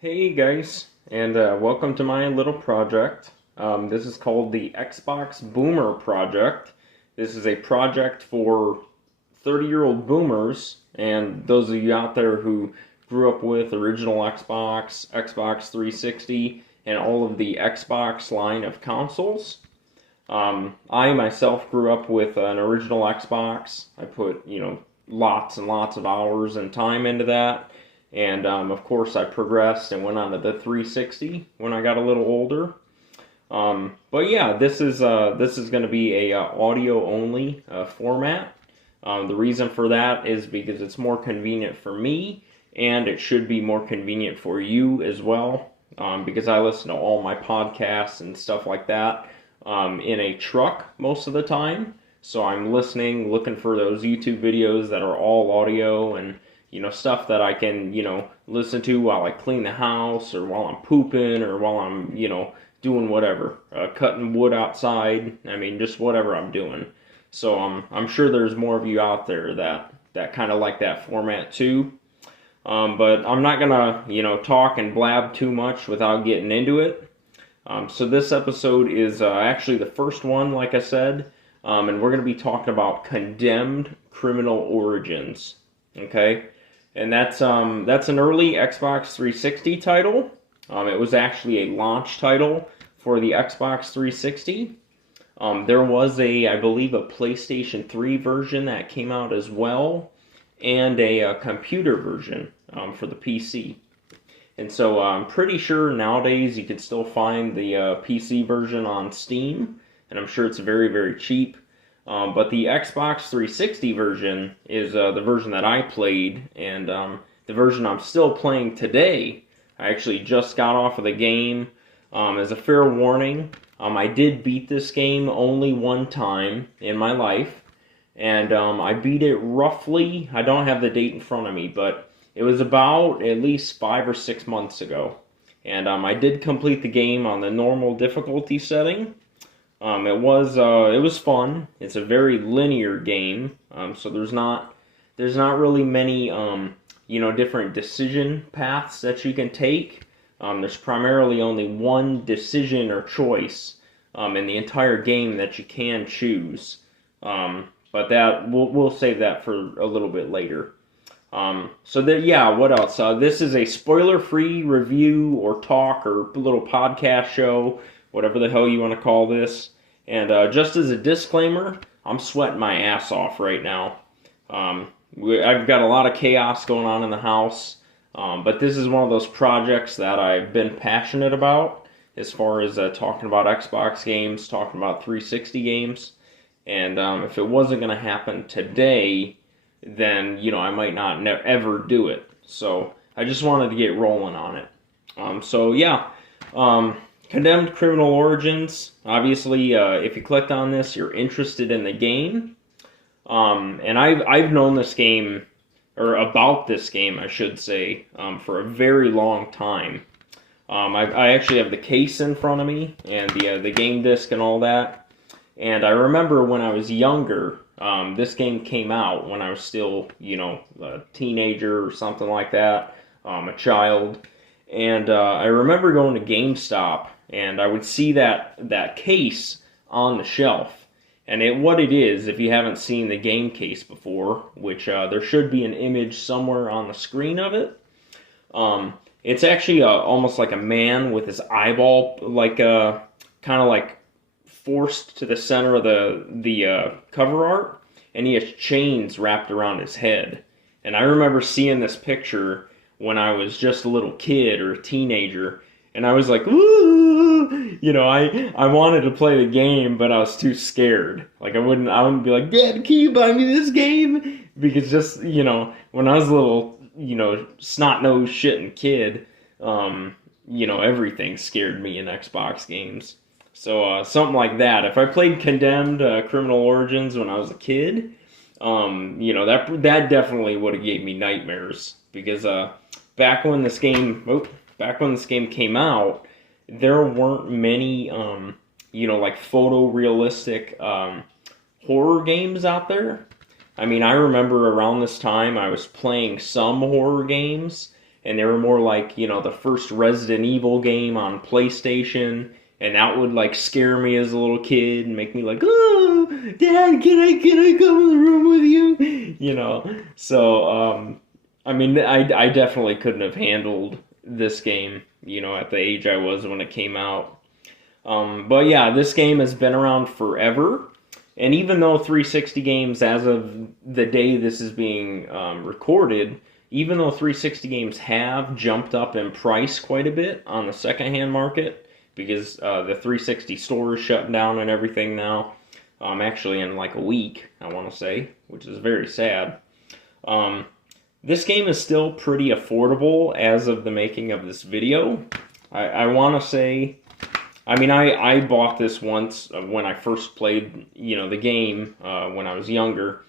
Hey guys, and welcome to my little project. This is called the Xbox Boomer Project. This is a project for 30-year-old boomers, and those of you out there who grew up with original Xbox, Xbox 360, and all of the Xbox line of consoles. I myself grew up with an original Xbox. I put, lots and lots of hours and time into that. And of course, I progressed and went on to the 360 when I got a little older. But yeah, this is going to be a audio only format. The reason for that is because it's more convenient for me, and it should be more convenient for you as well. Because I listen to all my podcasts and stuff like that in a truck most of the time. So I'm listening, looking for those YouTube videos that are all audio and stuff that I can, listen to while I clean the house or while I'm pooping or while I'm, doing whatever, cutting wood outside. I mean, just whatever I'm doing. So I'm sure there's more of you out there that kind of like that format too. But I'm not gonna, talk and blab too much without getting into it. So this episode is actually the first one, like I said, and we're gonna be talking about Condemned: Criminal Origins. Okay. And that's an early Xbox 360 title. It was actually a launch title for the Xbox 360. There was I believe, a PlayStation 3 version that came out as well, and a computer version for the PC. And so I'm pretty sure nowadays you can still find the PC version on Steam, and I'm sure it's very, very cheap. But the Xbox 360 version is the version that I played, and the version I'm still playing today. I actually just got off of the game. As a fair warning, I did beat this game only one time in my life, and I beat it roughly, I don't have the date in front of me, but it was about at least 5 or 6 months ago. And I did complete the game on the normal difficulty setting. It was fun. It's a very linear game, so there's not really many different decision paths that you can take. There's primarily only one decision or choice in the entire game that you can choose. But that we'll save that for a little bit later. What else? This is a spoiler-free review or talk or little podcast show, whatever the hell you want to call this. And just as a disclaimer, I'm sweating my ass off right now. I've got a lot of chaos going on in the house, but this is one of those projects that I've been passionate about as far as talking about Xbox games, talking about 360 games. And if it wasn't going to happen today, then, I might not ever do it. So I just wanted to get rolling on it. Condemned: Criminal Origins. Obviously, if you clicked on this, you're interested in the game. And I've known this game, or about this game, I should say, for a very long time. I actually have the case in front of me, and the game disc and all that. And I remember when I was younger, this game came out when I was still, a teenager or something like that, a child. And I remember going to GameStop, and I would see that case on the shelf. And what it is, if you haven't seen the game case before, which there should be an image somewhere on the screen of it, it's actually almost like a man with his eyeball, kind of like forced to the center of the cover art, and he has chains wrapped around his head. And I remember seeing this picture when I was just a little kid or a teenager, and I was like, ooh, I wanted to play the game, but I was too scared. Like I wouldn't be like, Dad, can you buy me this game? Because just, when I was a little, snot-nosed shitting kid, everything scared me in Xbox games. So something like that. If I played Condemned: Criminal Origins when I was a kid, that definitely would have gave me nightmares, because back when this game came out, there weren't many photorealistic horror games out there. I mean, I remember around this time I was playing some horror games, and they were more like, the first Resident Evil game on PlayStation, and that would like scare me as a little kid and make me like, oh, Dad, can I come in the room with you? So I mean, I definitely couldn't have handled this game, at the age I was when it came out. But yeah, this game has been around forever. And even though 360 games, as of the day this is being recorded, even though 360 games have jumped up in price quite a bit on the secondhand market, because the 360 store is shutting down and everything now, actually in like a week, I want to say, which is very sad. This game is still pretty affordable as of the making of this video. I want to say, I mean, I bought this once when I first played, the game when I was younger.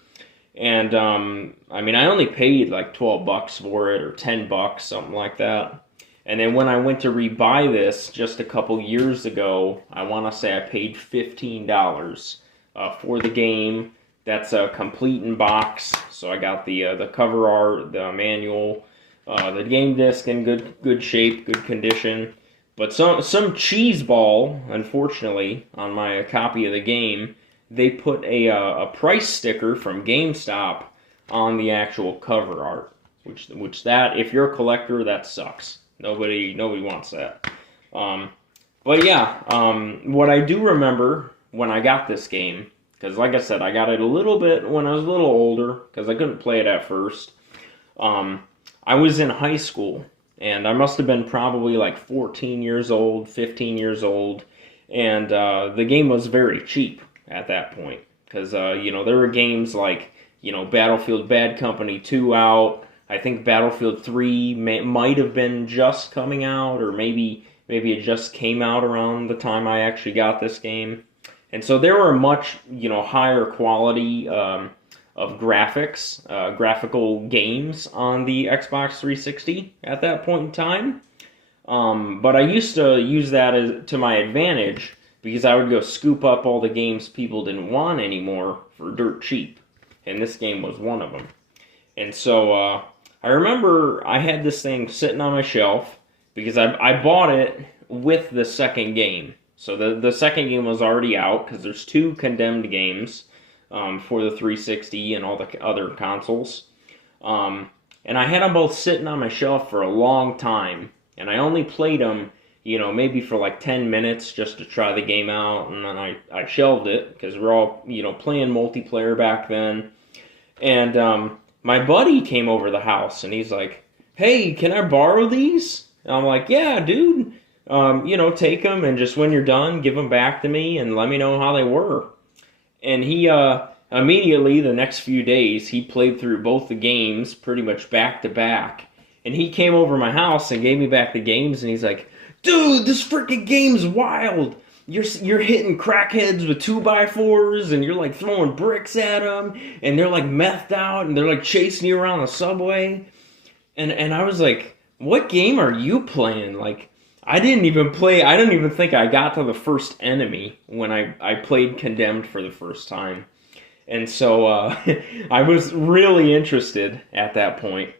And, I mean, I only paid like $12 for it or $10, something like that. And then when I went to rebuy this just a couple years ago, I want to say I paid $15 for the game. That's a complete in box. So I got the cover art, the manual, the game disc in good shape, good condition. But some cheese ball, unfortunately, on my copy of the game, they put a price sticker from GameStop on the actual cover art, which that, if you're a collector, that sucks. Nobody wants that. But yeah, what I do remember when I got this game, because like I said, I got it a little bit when I was a little older, because I couldn't play it at first. I was in high school, and I must have been probably like 14 years old, 15 years old, and the game was very cheap at that point, because there were games like Battlefield Bad Company 2 out. I think Battlefield 3 might have been just coming out, or maybe it just came out around the time I actually got this game. And so there were much higher quality of graphics, graphical games on the Xbox 360 at that point in time. But I used to use that to my advantage, because I would go scoop up all the games people didn't want anymore for dirt cheap. And this game was one of them. And so I remember I had this thing sitting on my shelf, because I bought it with the second game. So the second game was already out, because there's 2 Condemned games for the 360 and all the other consoles. And I had them both sitting on my shelf for a long time. And I only played them, maybe for like 10 minutes just to try the game out. And then I shelved it, because we're all, playing multiplayer back then. And my buddy came over the house, and he's like, hey, can I borrow these? And I'm like, yeah, dude. Take them, and just when you're done, give them back to me and let me know how they were. And he, immediately, the next few days, he played through both the games pretty much back to back. And he came over my house and gave me back the games, and he's like, dude, this freaking game's wild. You're hitting crackheads with 2x4s, and you're like throwing bricks at them, and they're like methed out, and they're like chasing you around the subway. And I was like, what game are you playing? Like, I didn't even think I got to the first enemy when I played Condemned for the first time. And so I was really interested at that point.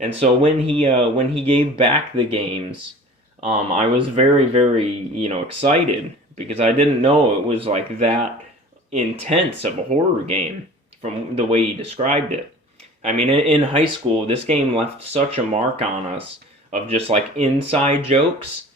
And so when he gave back the games, I was very, very, excited, because I didn't know it was like that intense of a horror game from the way he described it. I mean, in high school, this game left such a mark on us of just like inside jokes.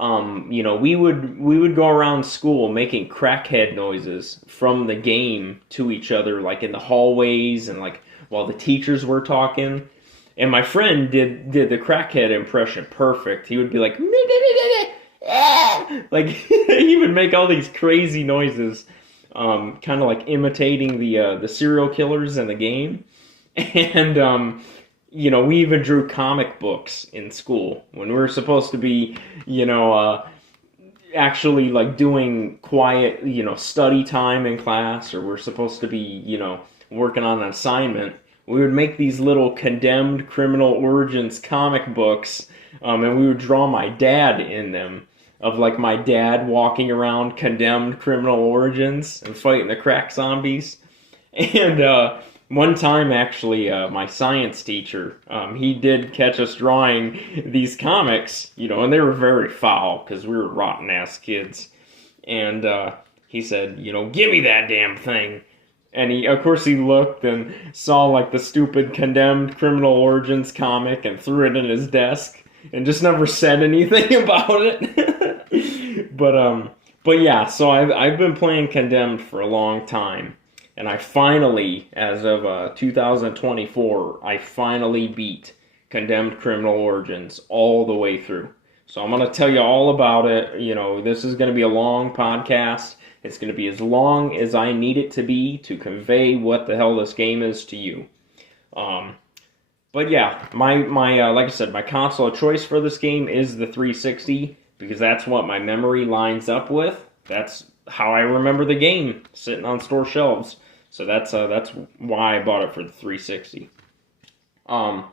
We would go around school making crackhead noises from the game to each other, like in the hallways and like while the teachers were talking. And my friend did the crackhead impression perfect. He would be like, like he would make all these crazy noises, kind of like imitating the serial killers in the game. And we even drew comic books in school when we were supposed to be, actually like doing quiet, study time in class, or we're supposed to be, working on an assignment. We would make these little Condemned Criminal Origins comic books, and we would draw my dad in them, of like my dad walking around Condemned Criminal Origins and fighting the crack zombies. And One time, actually, my science teacher, he did catch us drawing these comics, and they were very foul because we were rotten ass kids. And he said, give me that damn thing. And of course, he looked and saw like the stupid Condemned Criminal Origins comic and threw it in his desk and just never said anything about it. But yeah, so I've been playing Condemned for a long time. And I finally, as of 2024, I finally beat Condemned Criminal Origins all the way through. So I'm going to tell you all about it. This is going to be a long podcast. It's going to be as long as I need it to be to convey what the hell this game is to you. But yeah, my like I said, my console of choice for this game is the 360 because that's what my memory lines up with. That's how I remember the game sitting on store shelves. So that's why I bought it for the 360. Now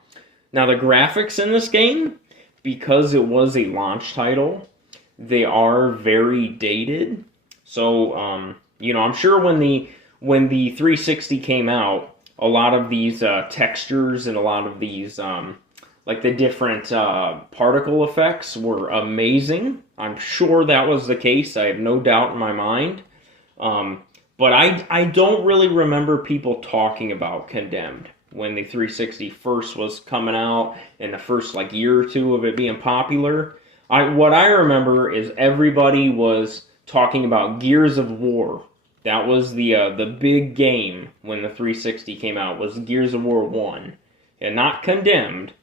the graphics in this game, because it was a launch title, they are very dated. So I'm sure when the 360 came out, a lot of these textures and a lot of these like the different particle effects were amazing. I'm sure that was the case. I have no doubt in my mind. But I don't really remember people talking about Condemned when the 360 first was coming out in the first like year or two of it being popular. What I remember is everybody was talking about Gears of War. That was the big game when the 360 came out, was Gears of War 1. And not Condemned,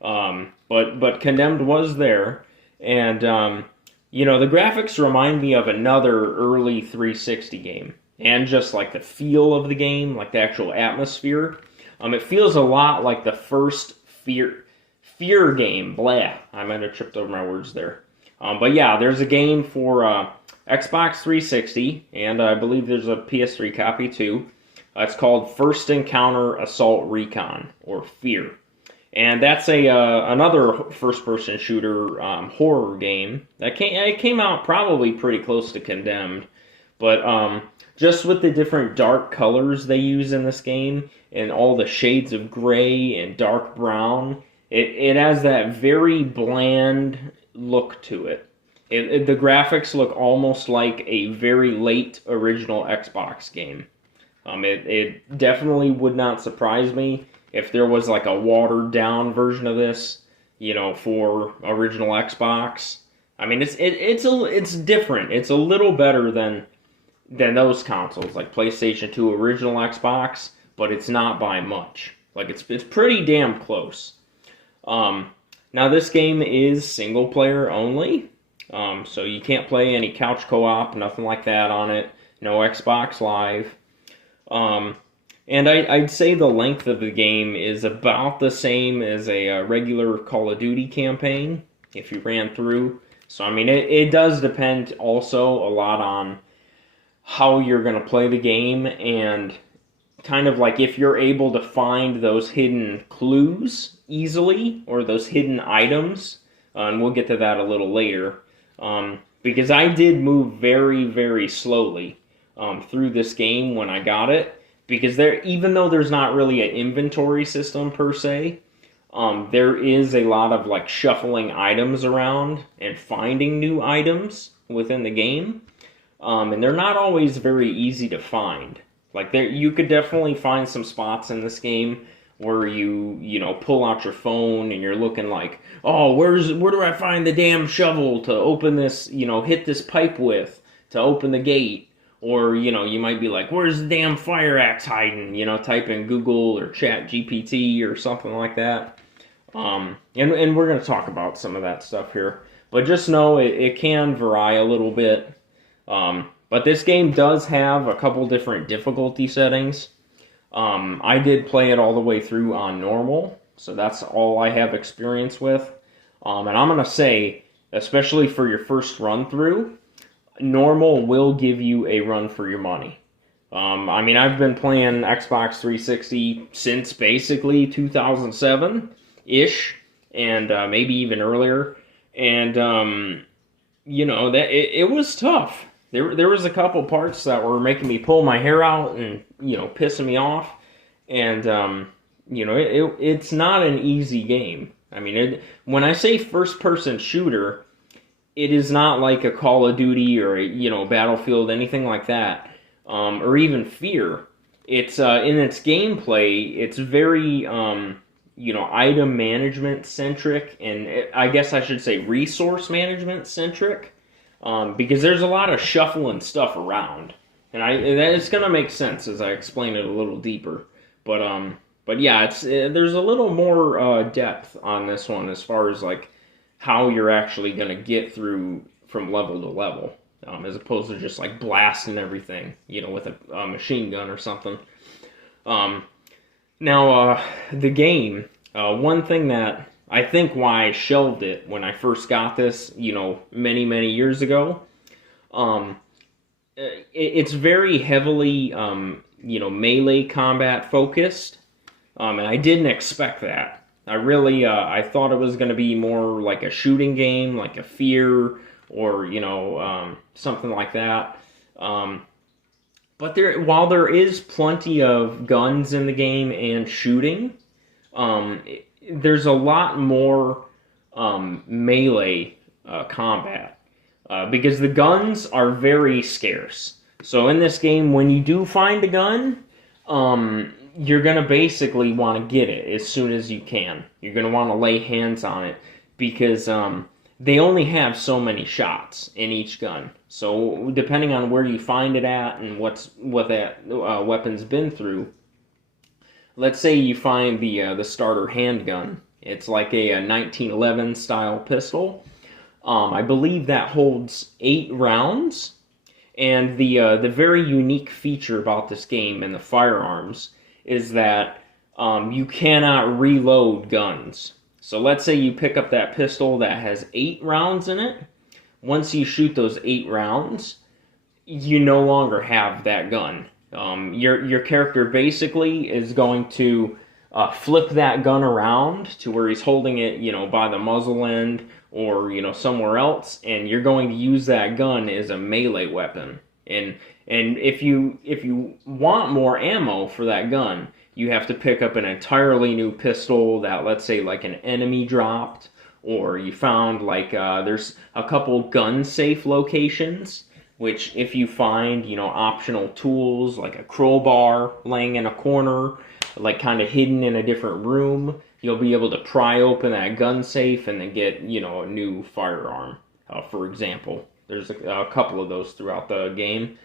but Condemned was there. And, the graphics remind me of another early 360 game. And just like the feel of the game, like the actual atmosphere. It feels a lot like the first Fear game. Blah. I might have tripped over my words there. But yeah, there's a game for Xbox 360, and I believe there's a PS3 copy too. It's called First Encounter Assault Recon, or Fear. And that's another first-person shooter horror game. It came out probably pretty close to Condemned. But just with the different dark colors they use in this game, and all the shades of gray and dark brown, it has that very bland look to it. The graphics look almost like a very late original Xbox game. It definitely would not surprise me if there was like a watered down version of this, for original Xbox. I mean, it's different. It's a little better than those consoles, like PlayStation 2, original Xbox, but it's not by much. Like it's pretty damn close. Now this game is single player only. So you can't play any couch co-op, nothing like that on it. No Xbox Live. And I'd say the length of the game is about the same as a regular Call of Duty campaign, if you ran through. So, I mean, it does depend also a lot on how you're going to play the game, and kind of like if you're able to find those hidden clues easily, or those hidden items, and we'll get to that a little later. Because I did move very, very slowly through this game when I got it. Because even though there's not really an inventory system per se, there is a lot of like shuffling items around and finding new items within the game. And they're not always very easy to find. Like you could definitely find some spots in this game where you pull out your phone and you're looking like, oh, where do I find the damn shovel to open this, hit this pipe with to open the gate? Or, you might be like, where's the damn fire axe hiding? Type in Google or Chat GPT or something like that. And we're going to talk about some of that stuff here. But just know it can vary a little bit. But this game does have a couple different difficulty settings. I did play it all the way through on normal, so that's all I have experience with. And I'm going to say, especially for your first run through, normal will give you a run for your money. I mean, I've been playing Xbox 360 since basically 2007-ish, and maybe even earlier. And, that it was tough. There was a couple parts that were making me pull my hair out and, pissing me off. And it's not an easy game. I mean, when I say first-person shooter, it is not like a Call of Duty or a Battlefield, anything like that, or even Fear. It's in its gameplay, it's very item management centric, and I guess I should say resource management centric, because there's a lot of shuffling stuff around, and it's gonna make sense as I explain it a little deeper. But yeah, there's a little more depth on this one as far as like how you're actually gonna get through from level to level, as opposed to just like blasting everything, with a machine gun or something. Um, Now, the game, one thing that I think why I shelved it when I first got this, many, many years ago, um, it's very heavily, melee combat focused, and I didn't expect that. I thought it was going to be more like a shooting game, like a Fear, or, something like that. Um, but while there is plenty of guns in the game and shooting, there's a lot more melee combat, because the guns are very scarce. So in this game, when you do find a gun, you're gonna basically want to get it as soon as you can. You're gonna want to lay hands on it because they only have so many shots in each gun. So depending on where you find it at and what that weapon's been through, let's say you find the starter handgun. It's like a 1911 style pistol. I believe that holds 8 rounds. And the very unique feature about this game and the firearms is that you cannot reload guns. So let's say you pick up that pistol that has 8 rounds in it. Once you shoot those 8 rounds, you no longer have that gun. Your character basically is going to flip that gun around to where he's holding it, by the muzzle end or somewhere else, and you're going to use that gun as a melee weapon. And if you want more ammo for that gun, you have to pick up an entirely new pistol that, let's say, like an enemy dropped, or you found like there's a couple gun safe locations, which if you find optional tools like a crowbar laying in a corner, like kind of hidden in a different room, you'll be able to pry open that gun safe and then get a new firearm, for example. There's a couple of those throughout the game.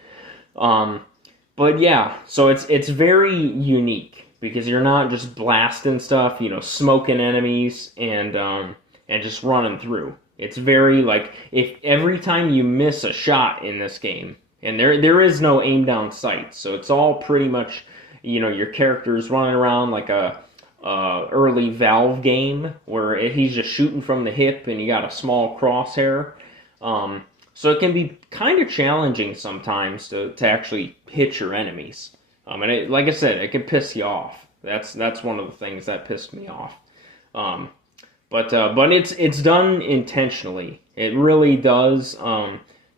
But yeah, so it's very unique because you're not just blasting stuff, smoking enemies and just running through. It's very like if every time you miss a shot in this game, and there is no aim down sight, so it's all pretty much your character's running around like a early Valve game where he's just shooting from the hip and you got a small crosshair. So it can be kind of challenging sometimes to actually hit your enemies. And like I said, it can piss you off. That's one of the things that pissed me off. But it's done intentionally. It really does,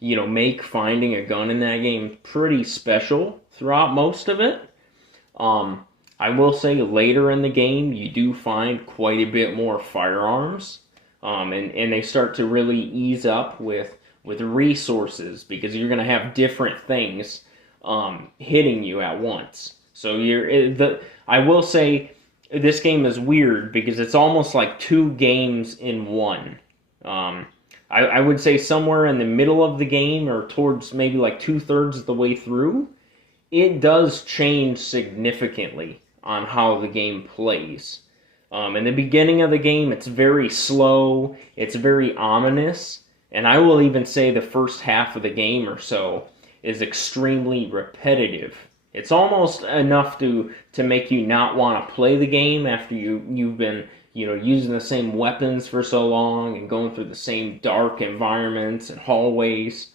make finding a gun in that game pretty special throughout most of it. I will say later in the game, you do find quite a bit more firearms, and they start to really ease up with resources because you're going to have different things hitting you at once. So I will say this game is weird because it's almost like 2 games in one. I would say somewhere in the middle of the game or towards maybe like 2/3 of the way through, it does change significantly on how the game plays. In the beginning of the game, it's very slow, it's very ominous, and I will even say the first half of the game or so is extremely repetitive. It's almost enough to make you not want to play the game after you've been using the same weapons for so long and going through the same dark environments and hallways.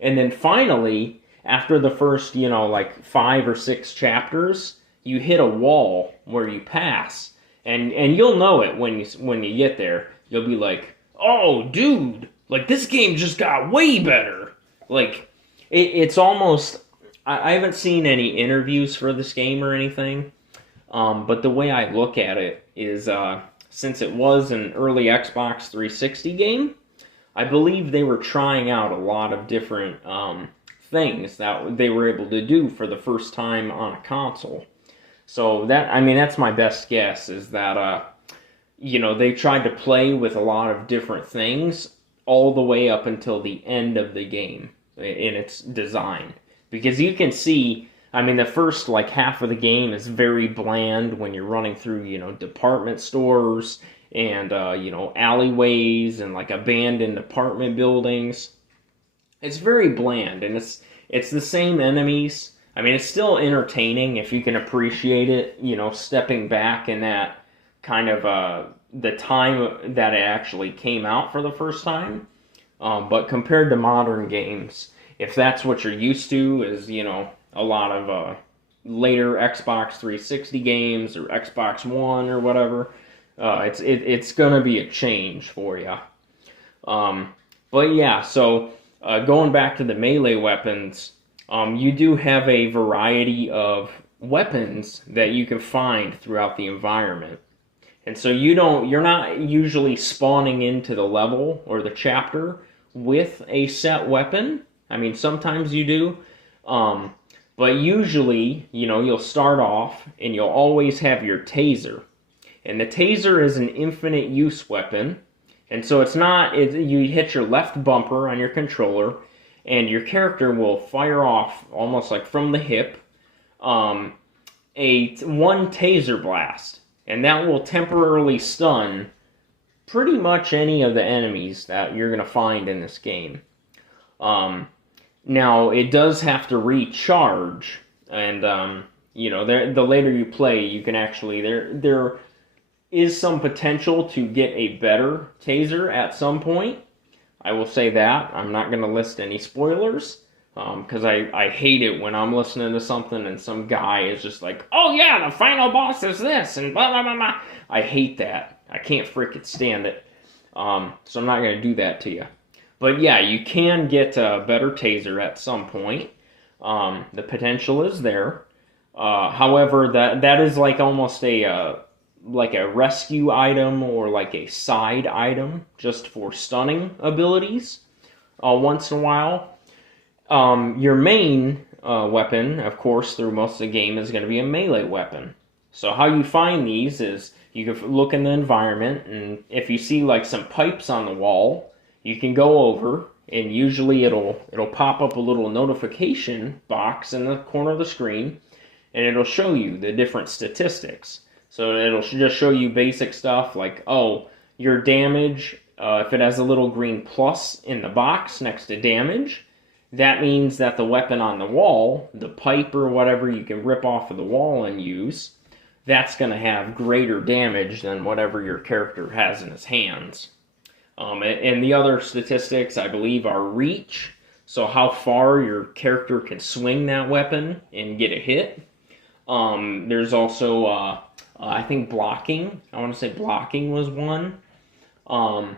And then finally, after the first like 5 or 6 chapters, you hit a wall where you pass, and you'll know it when you get there. You'll be like, "Oh, dude, like this game just got way better." Like it's almost. I haven't seen any interviews for this game or anything, But the way I look at it is, since it was an early Xbox 360 game, I believe they were trying out a lot of different things that they were able to do for the first time on a console. So that's my best guess, is that they tried to play with a lot of different things all the way up until the end of the game in its design. Because you can see, the first half of the game is very bland when you're running through, department stores and alleyways and abandoned apartment buildings. It's very bland, and it's the same enemies. It's still entertaining if you can appreciate it, stepping back in that kind of the time that it actually came out for the first time. But compared to modern games, if that's what you're used to, is a lot of later Xbox 360 games or Xbox One or whatever, it's gonna be a change for you. But yeah, so going back to the melee weapons, you do have a variety of weapons that you can find throughout the environment. And so you're not usually spawning into the level or the chapter with a set weapon. Sometimes you do. But usually, you'll start off and you'll always have your taser. And the taser is an infinite use weapon. And so you hit your left bumper on your controller and your character will fire off almost like from the hip one taser blast. And that will temporarily stun pretty much any of the enemies that you're going to find in this game. Now, it does have to recharge, and, the later you play, you can actually, there is some potential to get a better taser at some point. I will say that. I'm not going to list any spoilers, because I hate it when I'm listening to something and some guy is just like, oh yeah, the final boss is this, and blah, blah, blah, blah. I hate that. I can't frickin' stand it. So I'm not going to do that to you. But yeah, you can get a better taser at some point. The potential is there. However, that is almost a rescue item or a side item just for stunning abilities once in a while. Your main weapon, of course, through most of the game is going to be a melee weapon. So how you find these is you can look in the environment, and if you see some pipes on the wall, you can go over, and usually it'll pop up a little notification box in the corner of the screen, and it'll show you the different statistics. So it'll just show you basic stuff like, your damage, if it has a little green plus in the box next to damage, that means that the weapon on the wall, the pipe or whatever you can rip off of the wall and use, that's going to have greater damage than whatever your character has in his hands. And the other statistics, I believe, are reach, so how far your character can swing that weapon and get a hit. There's also, I think, blocking. I want to say blocking was one. And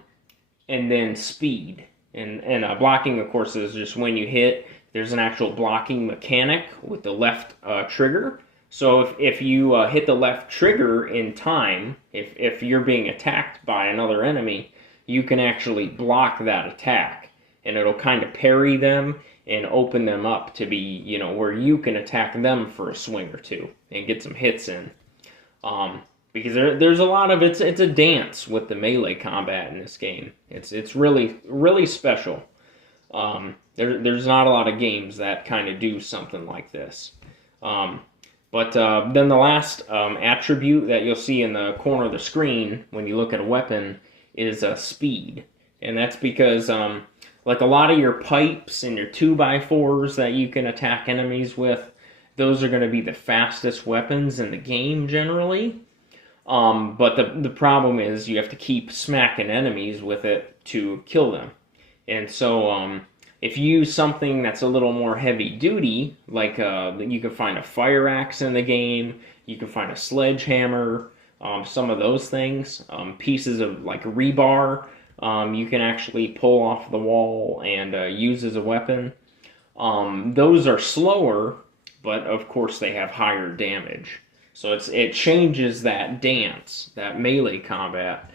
then speed. And blocking, of course, is just when you hit, there's an actual blocking mechanic with the left trigger. So if you hit the left trigger in time, if you're being attacked by another enemy, you can actually block that attack. And it'll kind of parry them and open them up to be, where you can attack them for a swing or two and get some hits in. Because there's a lot of it's a dance with the melee combat in this game. It's really, really special. There's not a lot of games that kind of do something like this. But then the last attribute that you'll see in the corner of the screen when you look at a weapon is speed. And that's because a lot of your pipes and your 2x4s that you can attack enemies with, those are going to be the fastest weapons in the game generally. But the problem is you have to keep smacking enemies with it to kill them. And so if you use something that's a little more heavy duty, you can find a fire axe in the game, you can find a sledgehammer, some of those things, pieces of rebar, you can actually pull off the wall and use as a weapon. Those are slower, but of course they have higher damage. So it changes that dance, that melee combat.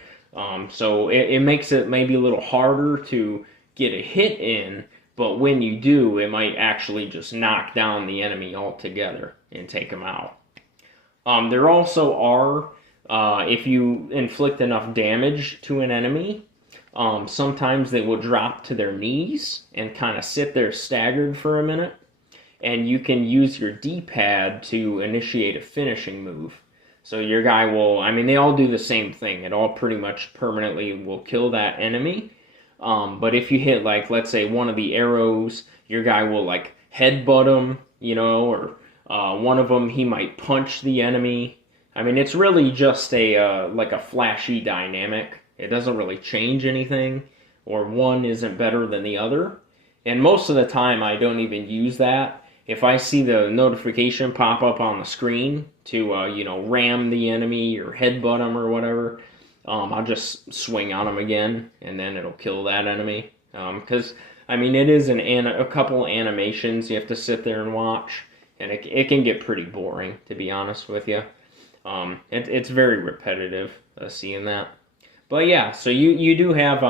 So it makes it maybe a little harder to get a hit in, but when you do, it might actually just knock down the enemy altogether and take them out. There also are, if you inflict enough damage to an enemy, sometimes they will drop to their knees and kind of sit there staggered for a minute. And you can use your D-pad to initiate a finishing move. So your guy will, I mean, they all do the same thing. It all pretty much permanently will kill that enemy. But if you hit, like, let's say one of the arrows, your guy will, like, headbutt them, you know, or one of them, he might punch the enemy. I mean, it's really just like a flashy dynamic. It doesn't really change anything, or one isn't better than the other. And most of the time, I don't even use that. If I see the notification pop up on the screen to, ram the enemy or headbutt them or whatever, I'll just swing on them again, and then it'll kill that enemy. Because, it is a couple animations you have to sit there and watch, and it can get pretty boring, to be honest with you. It's very repetitive, seeing that. But yeah, so you do have,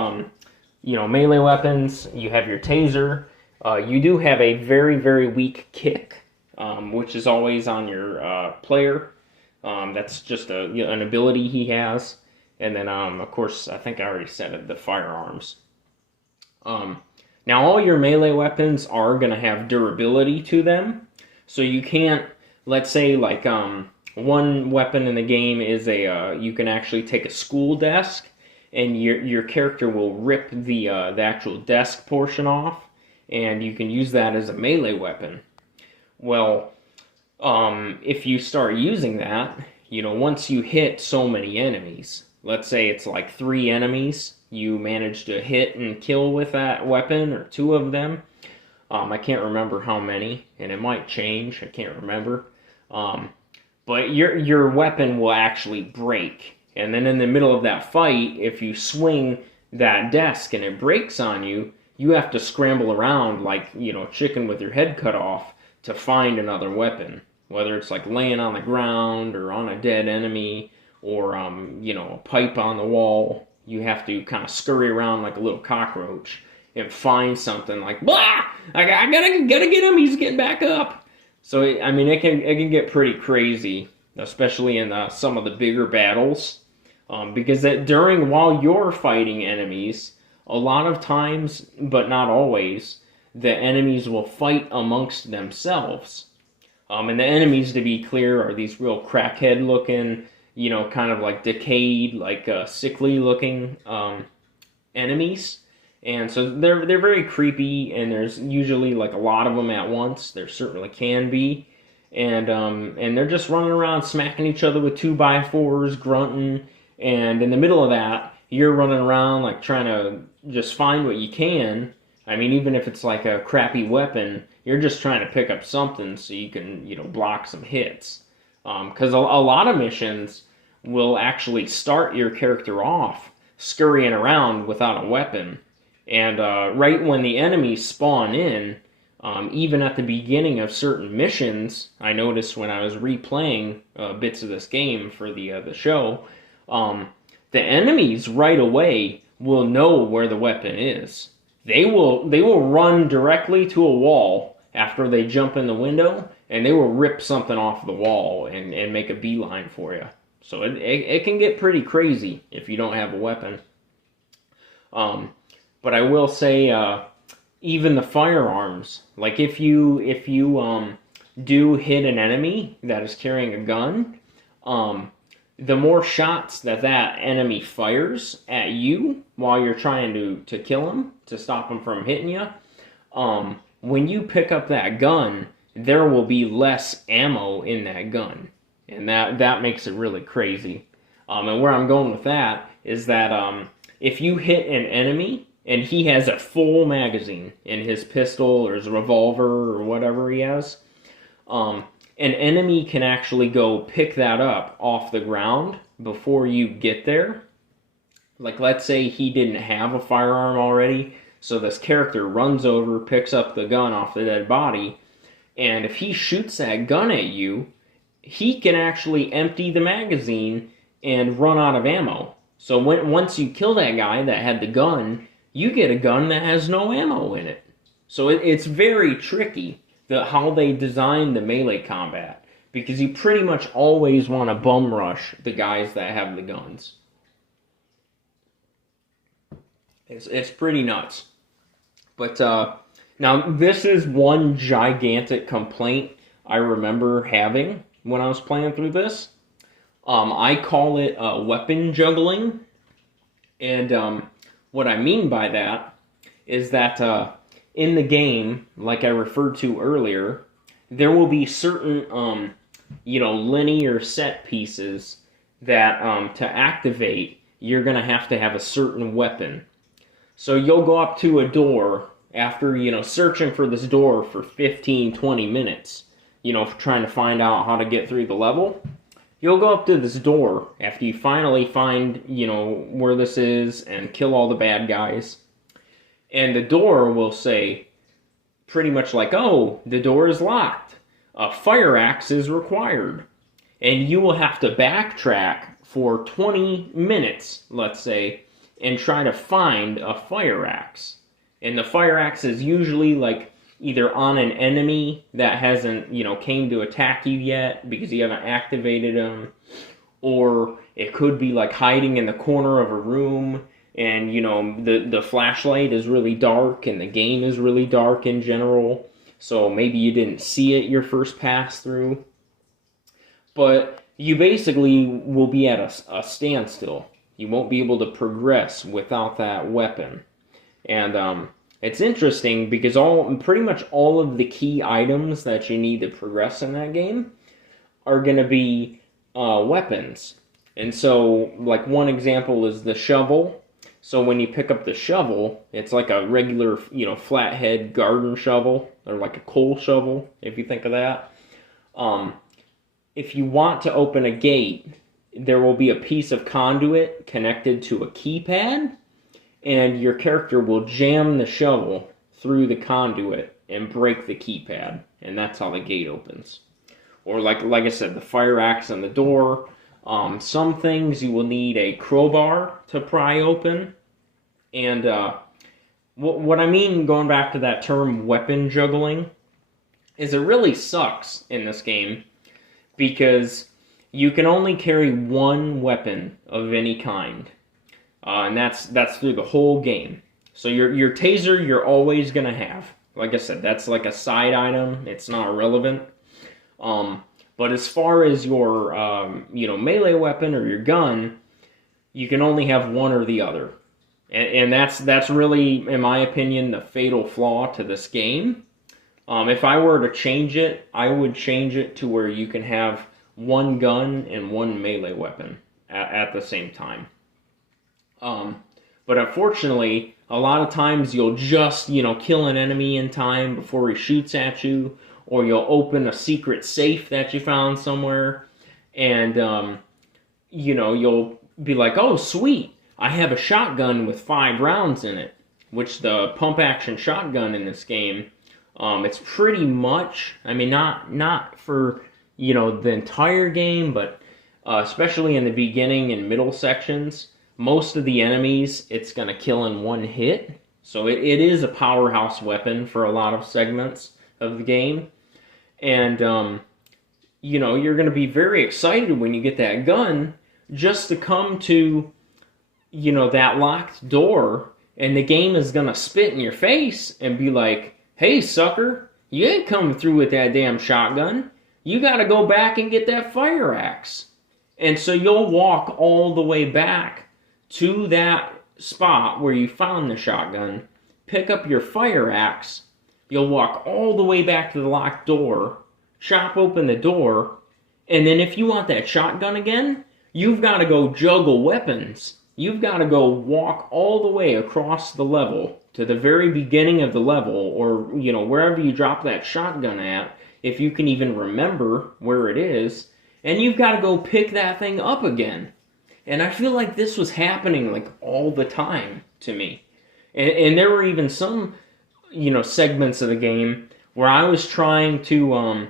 melee weapons. You have your taser. You do have a very, very weak kick, which is always on your player. That's just an ability he has. And then, of course, I think I already said it, the firearms. Now, all your melee weapons are going to have durability to them. So you can't, let's say, like, one weapon in the game is you can actually take a school desk, and your character will rip the actual desk portion off, and you can use that as a melee weapon. Well, if you start using that, once you hit so many enemies, let's say it's like 3 enemies you manage to hit and kill with that weapon, or 2 of them. I can't remember how many, and it might change. I can't remember. But your weapon will actually break. And then in the middle of that fight, if you swing that desk and it breaks on you, you have to scramble around like, chicken with your head cut off to find another weapon. Whether it's like laying on the ground or on a dead enemy or, a pipe on the wall, you have to kind of scurry around like a little cockroach and find something like, blah! I gotta get him, he's getting back up. So, it can get pretty crazy, especially in some of the bigger battles. Because while you're fighting enemies, a lot of times, but not always, the enemies will fight amongst themselves. And the enemies, to be clear, are these real crackhead looking, kind of like decayed, like sickly looking enemies. And so they're very creepy, and there's usually like a lot of them at once. There certainly can be. And they're just running around smacking each other with 2x4s, grunting. And in the middle of that, you're running around like trying to just find what you can. Even if it's like a crappy weapon, you're just trying to pick up something so you can, block some hits. Because a lot of missions will actually start your character off scurrying around without a weapon. And right when the enemies spawn in, even at the beginning of certain missions, I noticed when I was replaying bits of this game for the show, the enemies right away will know where the weapon is. They will run directly to a wall after they jump in the window, and they will rip something off the wall and make a beeline for you. So it can get pretty crazy if you don't have a weapon. But I will say, even the firearms, like if you do hit an enemy that is carrying a gun, the more shots that enemy fires at you while you're trying to kill him, to stop him from hitting you, when you pick up that gun, there will be less ammo in that gun. And that makes it really crazy. And where I'm going with that is that if you hit an enemy and he has a full magazine in his pistol or his revolver or whatever he has, an enemy can actually go pick that up off the ground before you get there. Like, let's say he didn't have a firearm already, so this character runs over, picks up the gun off the dead body, and if he shoots that gun at you, he can actually empty the magazine and run out of ammo. So once you kill that guy that had the gun, you get a gun that has no ammo in it. So it's very tricky how they design the melee combat, because you pretty much always want to bum rush the guys that have the guns. It's pretty nuts. But now this is one gigantic complaint I remember having when I was playing through this. I call it weapon juggling. And what I mean by that is that in the game, like I referred to earlier, there will be certain, linear set pieces that to activate, you're going to have a certain weapon. So you'll go up to a door after, searching for this door for 15, 20 minutes, trying to find out how to get through the level. You'll go up to this door after you finally find, where this is and kill all the bad guys. And the door will say pretty much like, oh, the door is locked. A fire axe is required. And you will have to backtrack for 20 minutes, let's say, and try to find a fire axe. And the fire axe is usually like either on an enemy that hasn't, came to attack you yet because you haven't activated them, or it could be like hiding in the corner of a room and, the flashlight is really dark and the game is really dark in general, so maybe you didn't see it your first pass through. But you basically will be at a standstill. You won't be able to progress without that weapon. And it's interesting because pretty much all of the key items that you need to progress in that game are going to be weapons. And so, like, one example is the shovel. So when you pick up the shovel, it's like a regular, flathead garden shovel, or like a coal shovel, if you think of that. If you want to open a gate, there will be a piece of conduit connected to a keypad, and your character will jam the shovel through the conduit and break the keypad, and that's how the gate opens. Or like I said, the fire axe on the door. Some things you will need a crowbar to pry open. And what I mean, going back to that term weapon juggling, is it really sucks in this game because you can only carry one weapon of any kind. And that's through the whole game. So your taser you're always going to have. Like I said, that's like a side item. It's not relevant. But as far as your melee weapon or your gun, you can only have one or the other. And that's really, in my opinion, the fatal flaw to this game. If I were to change it, I would change it to where you can have one gun and one melee weapon at the same time. But unfortunately, a lot of times you'll just, kill an enemy in time before he shoots at you, or you'll open a secret safe that you found somewhere, and, you'll be like, oh, sweet, I have a shotgun with 5 rounds in it, which the pump-action shotgun in this game, it's pretty much, not for, the entire game, but especially in the beginning and middle sections, most of the enemies, it's going to kill in one hit. So it is a powerhouse weapon for a lot of segments of the game. And, you're going to be very excited when you get that gun just to come to, that locked door, and the game is going to spit in your face and be like, hey, sucker, you ain't coming through with that damn shotgun. You got to go back and get that fire axe. And so you'll walk all the way back to that spot where you found the shotgun, pick up your fire axe, you'll walk all the way back to the locked door, chop open the door, and then if you want that shotgun again, you've got to go juggle weapons. You've got to go walk all the way across the level to the very beginning of the level, or, wherever you drop that shotgun at, if you can even remember where it is, and you've got to go pick that thing up again. And I feel like this was happening like all the time to me. And there were even some, segments of the game where I was trying to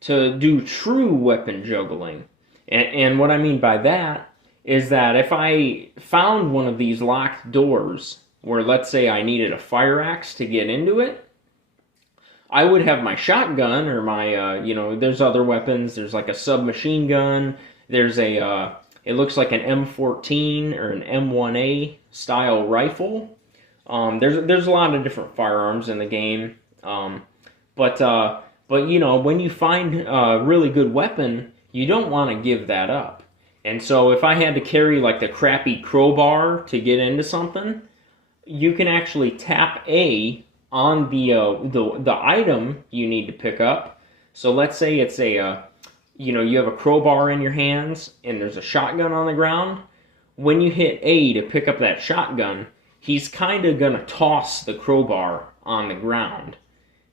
to do true weapon juggling. And what I mean by that is that if I found one of these locked doors where, let's say, I needed a fire axe to get into it, I would have my shotgun or my, there's other weapons. There's like a submachine gun. There's it looks like an M14 or an M1A style rifle. There's a lot of different firearms in the game. But when you find a really good weapon, you don't want to give that up. And so if I had to carry like the crappy crowbar to get into something, you can actually tap A on the item you need to pick up. So let's say it's you have a crowbar in your hands and there's a shotgun on the ground. When you hit A to pick up that shotgun, he's kind of going to toss the crowbar on the ground.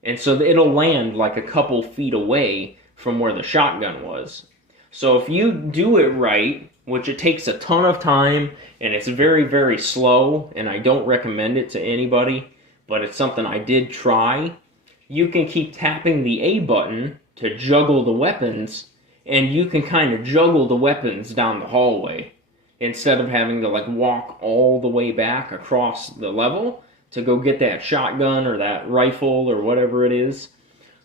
And so it'll land like a couple feet away from where the shotgun was. So if you do it right, which it takes a ton of time, and it's very, very slow, and I don't recommend it to anybody, but it's something I did try, you can keep tapping the A button to juggle the weapons, and you can kind of juggle the weapons down the hallway, instead of having to like walk all the way back across the level to go get that shotgun or that rifle or whatever it is.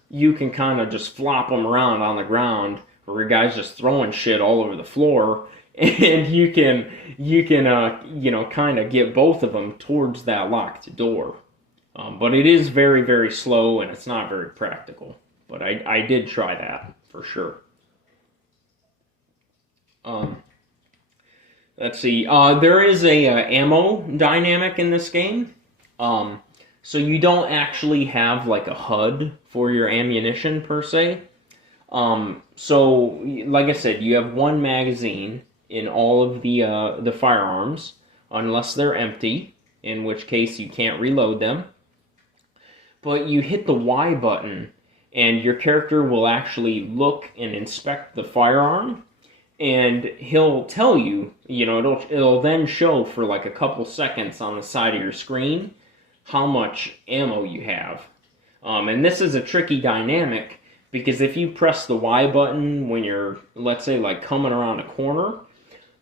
You can kind of just flop them around on the ground, or your guy's just throwing shit all over the floor, and you can kind of get both of them towards that locked door. But it is very, very slow, and it's not very practical. But I did try that for sure. Let's see. There is a ammo dynamic in this game. So you don't actually have like a HUD for your ammunition per se. So like I said, you have one magazine in all of the firearms, unless they're empty, in which case you can't reload them. But you hit the Y button, and your character will actually look and inspect the firearm, and he'll tell you, it'll then show for like a couple seconds on the side of your screen how much ammo you have. And this is a tricky dynamic, because if you press the Y button when you're, let's say, like coming around a corner,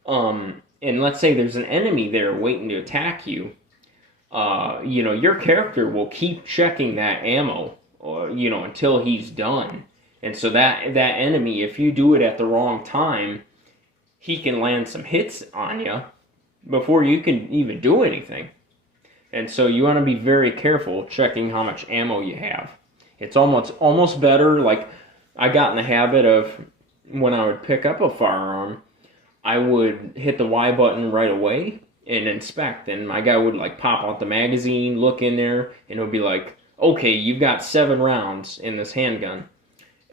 and let's say there's an enemy there waiting to attack you, your character will keep checking that ammo, until he's done. And so that enemy, if you do it at the wrong time, he can land some hits on you before you can even do anything. And so you want to be very careful checking how much ammo you have. It's almost better, like I got in the habit of, when I would pick up a firearm, I would hit the Y button right away and inspect, and my guy would like pop out the magazine, look in there, and it would be like, okay, you've got 7 rounds in this handgun.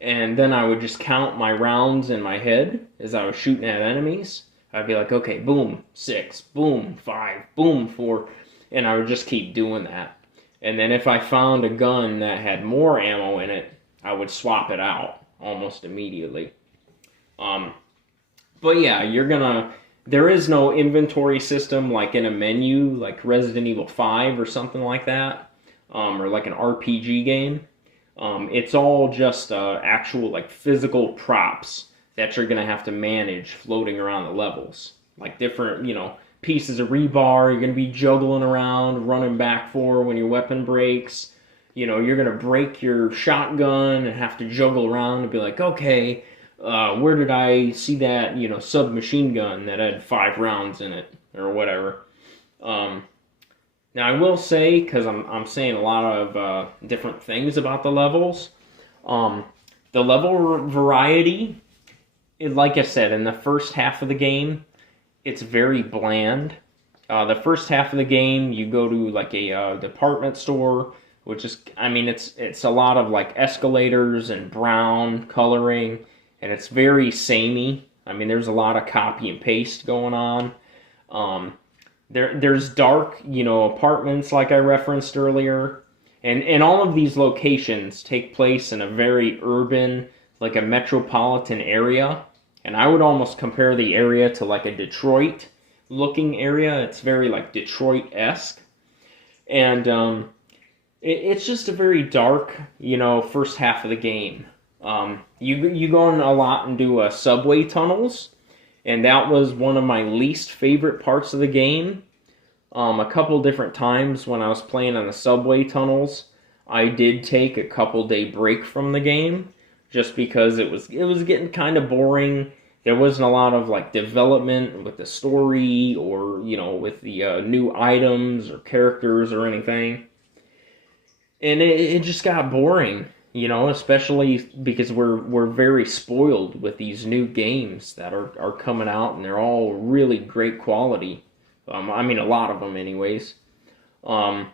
And then I would just count my rounds in my head as I was shooting at enemies. I'd be like, okay, boom, 6, boom, 5, boom, 4, and I would just keep doing that. And then if I found a gun that had more ammo in it, I would swap it out almost immediately. But yeah, there is no inventory system like in a menu, like Resident Evil 5 or something like that, or like an RPG game. It's all just actual like physical props that you're going to have to manage floating around the levels. Like different, pieces of rebar you're going to be juggling around, running back for when your weapon breaks. You're going to break your shotgun and have to juggle around and be like, okay, where did I see that, submachine gun that had 5 rounds in it or whatever. Now I will say, because I'm saying a lot of different things about the levels, the level variety, like I said, in the first half of the game, it's very bland. The first half of the game, you go to like a department store, which is, it's a lot of like escalators and brown coloring, and it's very samey. There's a lot of copy and paste going on. There's dark, apartments like I referenced earlier, and all of these locations take place in a very urban, like a metropolitan area. And I would almost compare the area to like a Detroit-looking area. It's very like Detroit-esque. And it's just a very dark, first half of the game. You go in a lot into subway tunnels, and that was one of my least favorite parts of the game. A couple different times when I was playing on the subway tunnels, I did take a couple day break from the game just because it was getting kind of boring. There wasn't a lot of like development with the story or with the new items or characters or anything, and it just got boring. Especially because we're very spoiled with these new games that are coming out, and they're all really great quality. I mean, a lot of them, anyways. Um,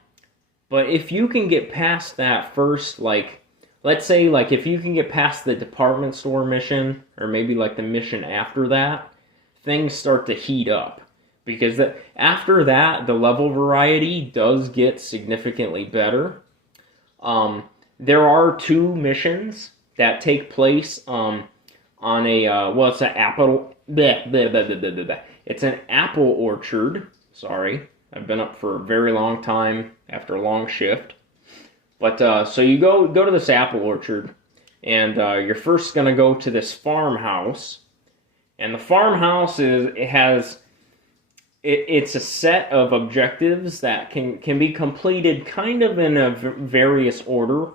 but if you can get past that first, like, let's say, like, if you can get past the department store mission, or maybe like the mission after that, things start to heat up. Because after that, the level variety does get significantly better. There are two missions that take place on a it's an apple. Bleh, bleh, bleh, bleh, bleh, bleh. It's an apple orchard. Sorry, I've been up for a very long time after a long shift. But so you go to this apple orchard, and you're first gonna go to this farmhouse, and the farmhouse it's a set of objectives that can be completed kind of in a various order.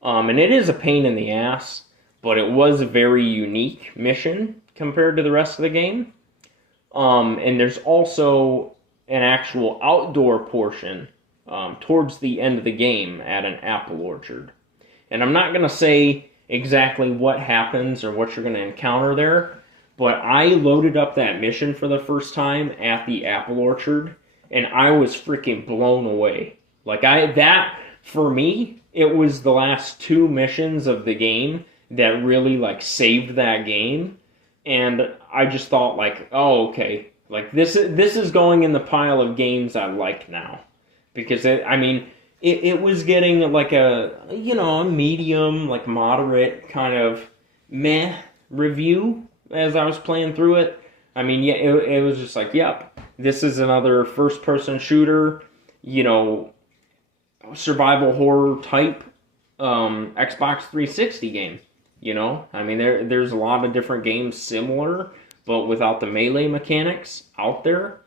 And it is a pain in the ass, but it was a very unique mission compared to the rest of the game. And there's also an actual outdoor portion towards the end of the game at an apple orchard. And I'm not going to say exactly what happens or what you're going to encounter there, but I loaded up that mission for the first time at the apple orchard, and I was freaking blown away. For me, it was the last two missions of the game that really like saved that game, and I just thought like, oh, okay, like this is going in the pile of games I like now, because it was getting like a medium, like moderate kind of meh review as I was playing through it. I mean, yeah, it was just like, yep, this is another first person shooter, survival horror type Xbox 360 game. I mean, there's a lot of different games similar, but without the melee mechanics out there.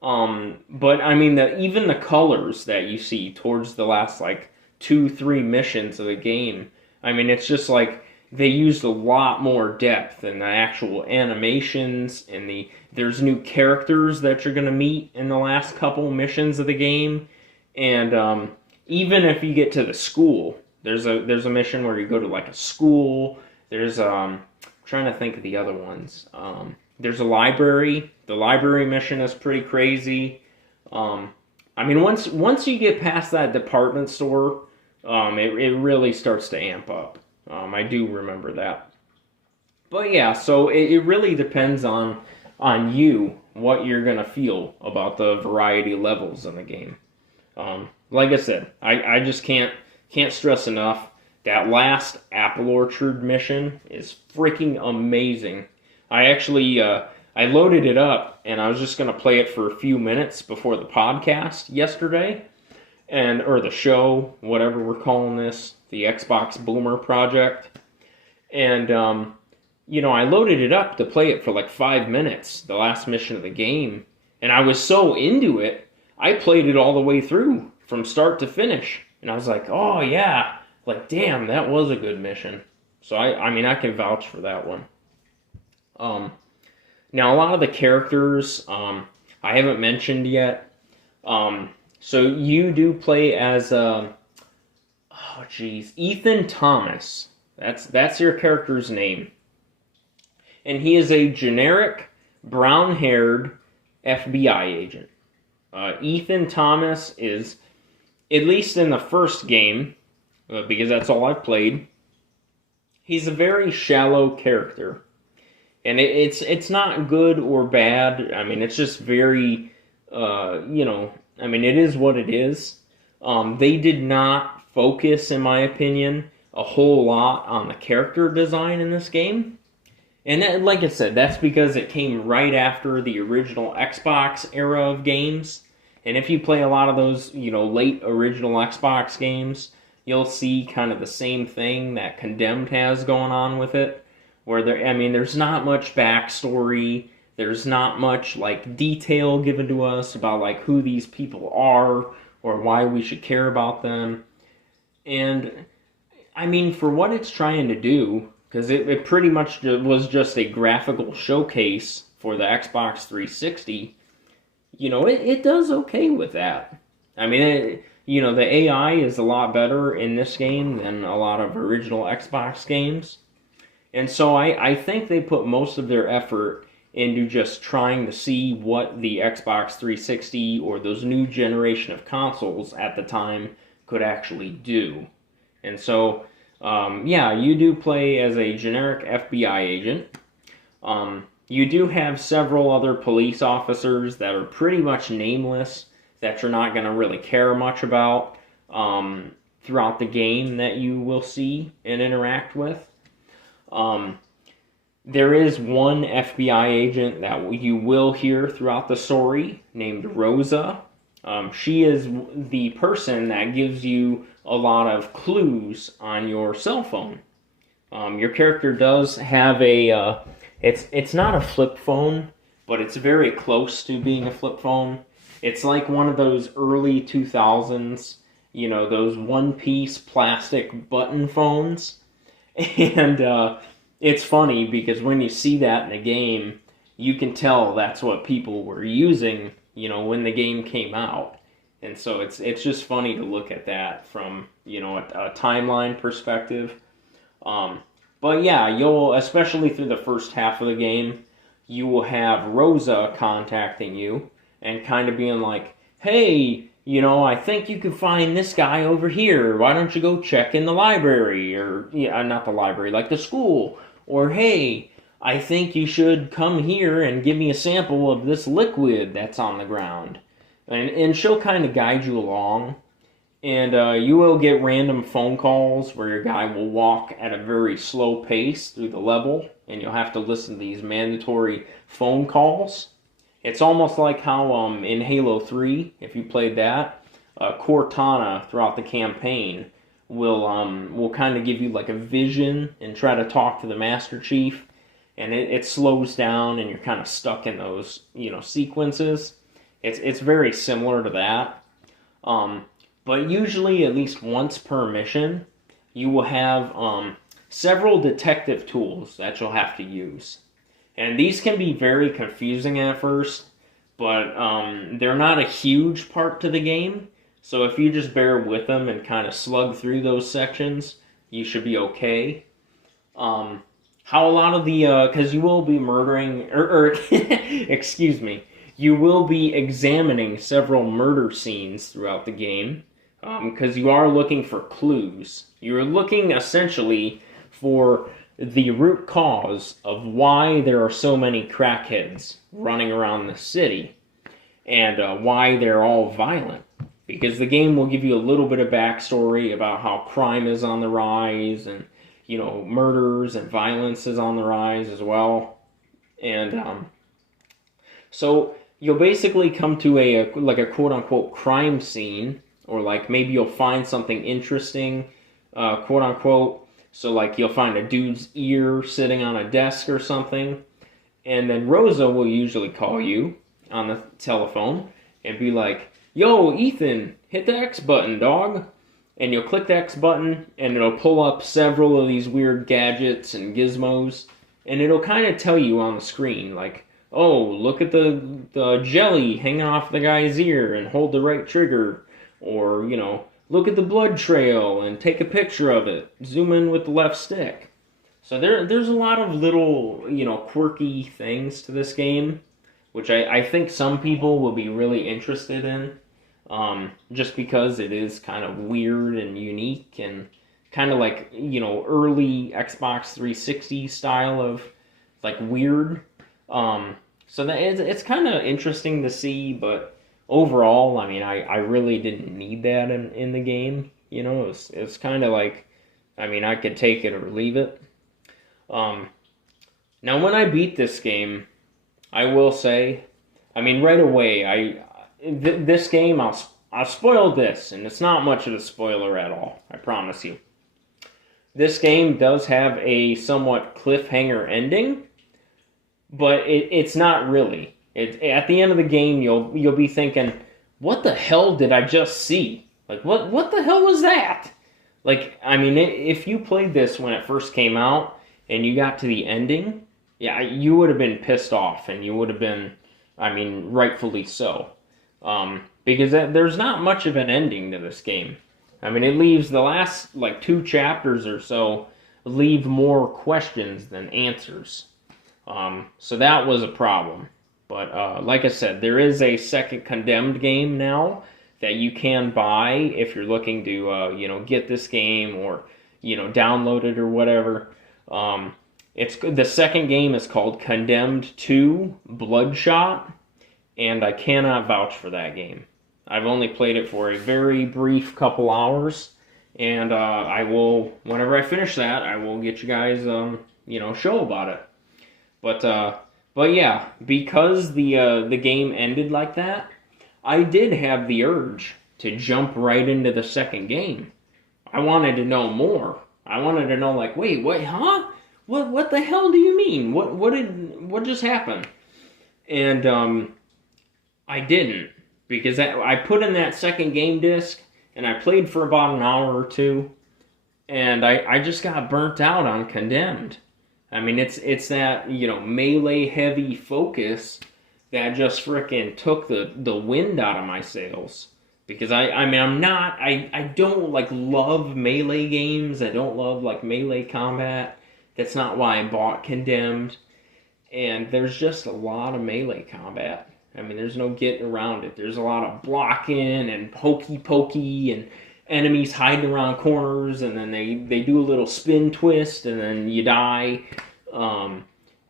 But I mean, even the colors that you see towards the last like 2-3 missions of the game, I mean, it's just like they used a lot more depth in the actual animations, and there's new characters that you're gonna meet in the last couple missions of the game, and even if you get to the school, there's a mission where you go to like a school. There's trying to think of the other ones. There's a library. The library mission is pretty crazy. I mean, once you get past that department store, it really starts to amp up. I do remember that. But yeah, so it really depends on you, what you're gonna feel about the variety levels in the game. Like I said, I just can't stress enough, that last apple orchard mission is freaking amazing. I actually I loaded it up, and I was just gonna play it for a few minutes before the podcast yesterday, or the show, whatever we're calling this, the Xbox Boomer Project, and I loaded it up to play it for like 5 minutes, the last mission of the game, and I was so into it, I played it all the way through from start to finish, and I was like, oh yeah, like damn, that was a good mission. So I mean, I can vouch for that one. Now a lot of the characters I haven't mentioned yet. So you do play as Ethan Thomas. That's your character's name, and he is a generic brown-haired FBI agent. Ethan Thomas is, at least in the first game, because that's all I've played, he's a very shallow character. And it's not good or bad. I mean, it's just very, I mean, it is what it is. They did not focus, in my opinion, a whole lot on the character design in this game. And that, like I said, that's because it came right after the original Xbox era of games. And if you play a lot of those, late original Xbox games, you'll see kind of the same thing that Condemned has going on with it, where there's not much backstory. There's not much like detail given to us about like who these people are or why we should care about them. And I mean, for what it's trying to do, because it pretty much was just a graphical showcase for the Xbox 360, it does okay with that. I mean, the AI is a lot better in this game than a lot of original Xbox games. And so I think they put most of their effort into just trying to see what the Xbox 360 or those new generation of consoles at the time could actually do. And so, you do play as a generic FBI agent. You do have several other police officers that are pretty much nameless, that you're not going to really care much about throughout the game, that you will see and interact with. There is one FBI agent that you will hear throughout the story named Rosa. She is the person that gives you a lot of clues on your cell phone. Your character does have it's not a flip phone, but it's very close to being a flip phone. It's like one of those early 2000s, those one-piece plastic button phones. And it's funny because when you see that in the game, you can tell that's what people were using, when the game came out. And so it's just funny to look at that from, a timeline perspective. But yeah, you'll, especially through the first half of the game, you will have Rosa contacting you and kind of being like, hey, I think you can find this guy over here. Why don't you go check in the library? Or, not the library, like the school. Or, hey, I think you should come here and give me a sample of this liquid that's on the ground. And she'll kind of guide you along. And you will get random phone calls where your guy will walk at a very slow pace through the level. And you'll have to listen to these mandatory phone calls. It's almost like how in Halo 3, if you played that, Cortana throughout the campaign will kind of give you like a vision and try to talk to the Master Chief, and it slows down and you're kind of stuck in those sequences. It's very similar to that, but usually at least once per mission, you will have several detective tools that you'll have to use. And these can be very confusing at first, but they're not a huge part to the game. So if you just bear with them and kind of slug through those sections, you should be okay. How a lot of the, because you will be murdering, excuse me, you will be examining several murder scenes throughout the game, because you are looking for clues. You're looking essentially for the root cause of why there are so many crackheads running around the city, and why they're all violent. Because the game will give you a little bit of backstory about how crime is on the rise, and murders and violence is on the rise as well. And so you'll basically come to a quote-unquote crime scene, or like maybe you'll find something interesting, quote-unquote. So like you'll find a dude's ear sitting on a desk or something, and then Rosa will usually call you on the telephone and be like, yo, Ethan, hit the X button, dog. And you'll click the X button, and it'll pull up several of these weird gadgets and gizmos, and it'll kind of tell you on the screen, like, oh, look at the jelly hanging off the guy's ear and hold the right trigger, or, look at the blood trail and take a picture of it, zoom in with the left stick. So there's a lot of little, quirky things to this game, which I think some people will be really interested in. Just because it is kind of weird and unique and kind of like, early Xbox 360 style of like weird. So that it's kind of interesting to see, but overall, I mean, I really didn't need that in the game. It's kind of like, I mean, I could take it or leave it. Now when I beat this game, I will say, I mean, right away, this game, I'll spoil this, and it's not much of a spoiler at all, I promise you. This game does have a somewhat cliffhanger ending, but it's not really. At the end of the game, you'll be thinking, what the hell did I just see? Like, what the hell was that? Like, I mean, if you played this when it first came out, and you got to the ending, yeah, you would have been pissed off, and you would have been, I mean, rightfully so. Because there's not much of an ending to this game. I mean, it leaves the last, like, 2 chapters or so leave more questions than answers. So that was a problem. But like I said, there is a second Condemned game now that you can buy if you're looking to, get this game or, download it or whatever. The second game is called Condemned 2 Bloodshot, and I cannot vouch for that game. I've only played it for a very brief couple hours, and I will, whenever I finish that, I will get you guys, show about it. But yeah, because the game ended like that, I did have the urge to jump right into the second game. I wanted to know more. I wanted to know, like, wait, what, huh? What the hell do you mean? What just happened? And I didn't, because I put in that second game disc and I played for about an hour or two, and I just got burnt out on Condemned. I mean, it's that, melee heavy focus that just frickin' took the wind out of my sails. Because I don't like love melee games. I don't love like melee combat. That's not why I bought Condemned. And there's just a lot of melee combat. I mean, there's no getting around it. There's a lot of blocking and hokey-pokey and enemies hiding around corners, and then they do a little spin twist, and then you die.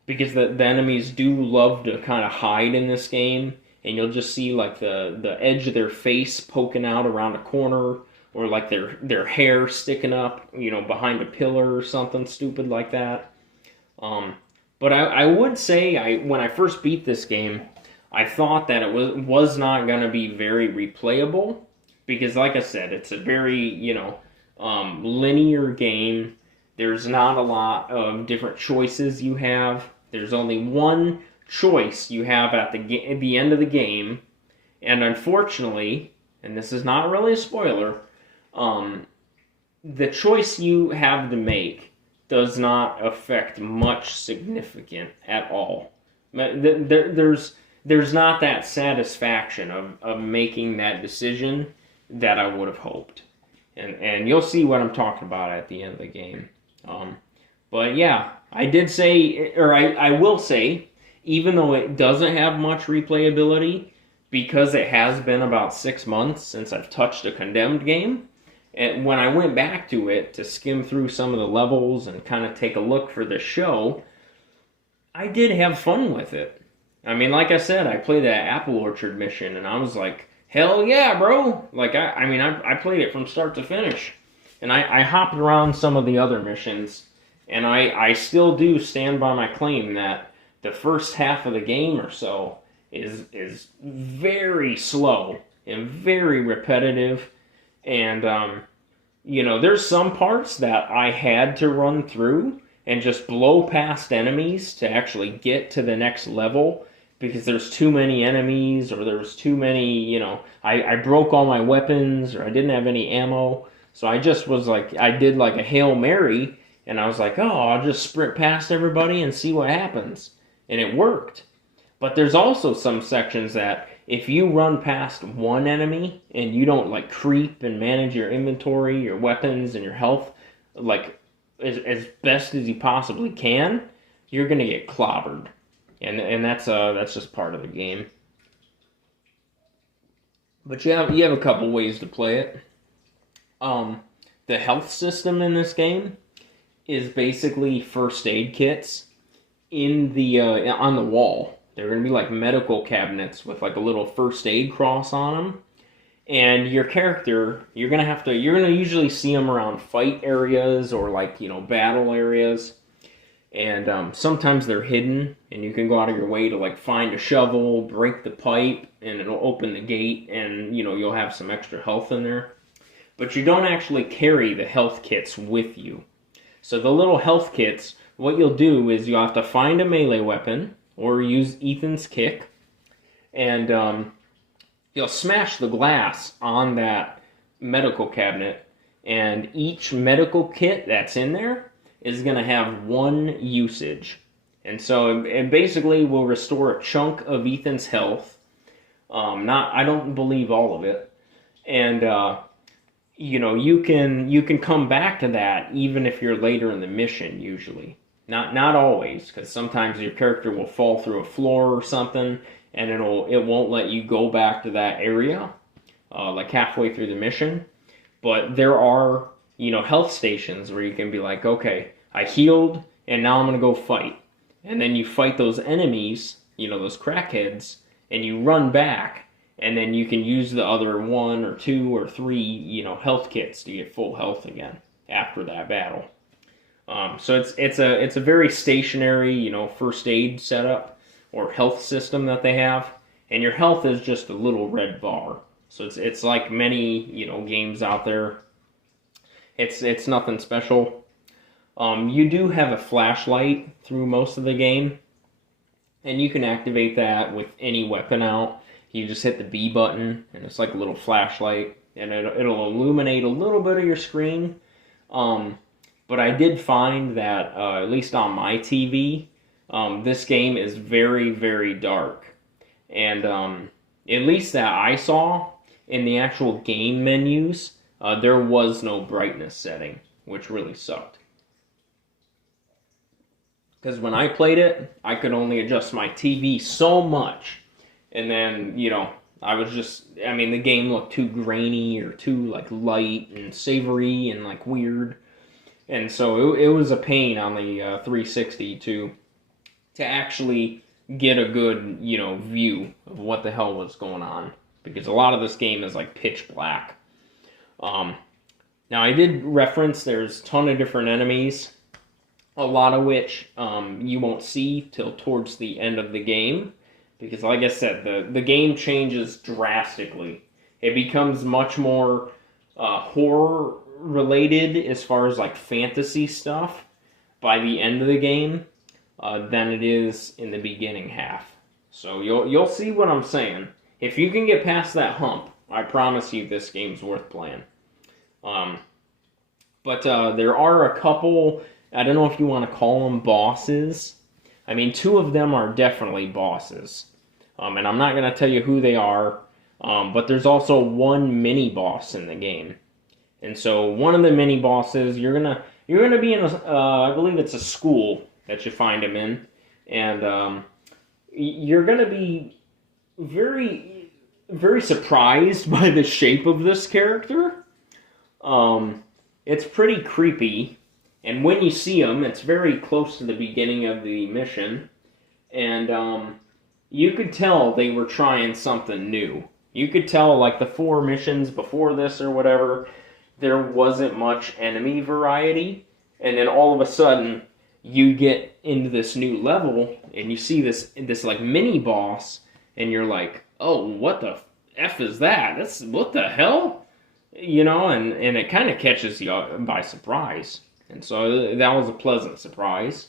Because the enemies do love to kind of hide in this game, and you'll just see like the edge of their face poking out around a corner, or like their hair sticking up, behind a pillar or something stupid like that. But I would say when I first beat this game, I thought that it was not going to be very replayable, because like I said, it's a very, linear game. There's not a lot of different choices you have. There's only one choice you have at the end of the game, and unfortunately, and this is not really a spoiler, the choice you have to make does not affect much significant at all. There's not that satisfaction of making that decision that I would have hoped. And you'll see what I'm talking about at the end of the game. But yeah, I will say, even though it doesn't have much replayability, because it has been about 6 months since I've touched a Condemned game, and when I went back to it to skim through some of the levels and kind of take a look for the show, I did have fun with it. I mean, like I said, I played that apple orchard mission, and I was like, hell yeah, bro! Like, I played it from start to finish. And I hopped around some of the other missions, and I still do stand by my claim that the first half of the game or so is very slow and very repetitive. And, there's some parts that I had to run through and just blow past enemies to actually get to the next level, because there's too many enemies, or there's too many, I broke all my weapons, or I didn't have any ammo. So I just was like, I did like a Hail Mary, and I was like, oh, I'll just sprint past everybody and see what happens. And it worked. But there's also some sections that if you run past one enemy and you don't like creep and manage your inventory, your weapons, and your health like as best as you possibly can, you're gonna get clobbered. And that's just part of the game. But you have a couple ways to play it. The health system in this game is basically first aid kits in the on the wall. They're going to be like medical cabinets with like a little first aid cross on them. And your character, you're going to usually see them around fight areas or like, battle areas. and sometimes they're hidden, and you can go out of your way to like find a shovel, break the pipe, and it'll open the gate, and you'll have some extra health in there. But you don't actually carry the health kits with you. So the little health kits, what you'll do is you'll have to find a melee weapon or use Ethan's kick, and you'll smash the glass on that medical cabinet, and each medical kit that's in there is going to have one usage. And so it basically will restore a chunk of Ethan's health. I don't believe all of it. And you can come back to that even if you're later in the mission usually. Not always, because sometimes your character will fall through a floor or something, and it won't let you go back to that area like halfway through the mission. But there are health stations where you can be like, okay, I healed, and now I'm going to go fight. And then you fight those enemies, those crackheads, and you run back, and then you can use the other 1 or 2 or 3, health kits to get full health again after that battle. So it's a very stationary, first aid setup or health system that they have, and your health is just a little red bar. So it's like many games out there. It's nothing special. You do have a flashlight through most of the game, and you can activate that with any weapon out. You just hit the B button, and it's like a little flashlight, and it'll illuminate a little bit of your screen. But I did find that, at least on my TV, this game is very, very dark. And at least that I saw in the actual game menus, there was no brightness setting, which really sucked. Because when I played it, I could only adjust my TV so much. And then, the game looked too grainy or too, light and savory and, weird. And so it was a pain on the 360 to actually get a good, view of what the hell was going on. Because a lot of this game is, pitch black. Now, I did reference there's a ton of different enemies, a lot of which you won't see till towards the end of the game. Because, like I said, the game changes drastically. It becomes much more horror-related as far as, fantasy stuff by the end of the game than it is in the beginning half. So you'll see what I'm saying. If you can get past that hump, I promise you this game's worth playing. But there are a couple, I don't know if you want to call them bosses. 2 of them are definitely bosses. And I'm not going to tell you who they are, but there's also one mini-boss in the game. And so one of the mini-bosses, you're gonna be in I believe it's a school that you find him in. And you're going to be very, very surprised by the shape of this character. It's pretty creepy. And when you see him, it's very close to the beginning of the mission. And you could tell they were trying something new. You could tell, the 4 missions before this or whatever, there wasn't much enemy variety. And then all of a sudden, you get into this new level, and you see this mini-boss, and you're like, oh, what the F is that? What the hell? And it kind of catches you by surprise. And so that was a pleasant surprise.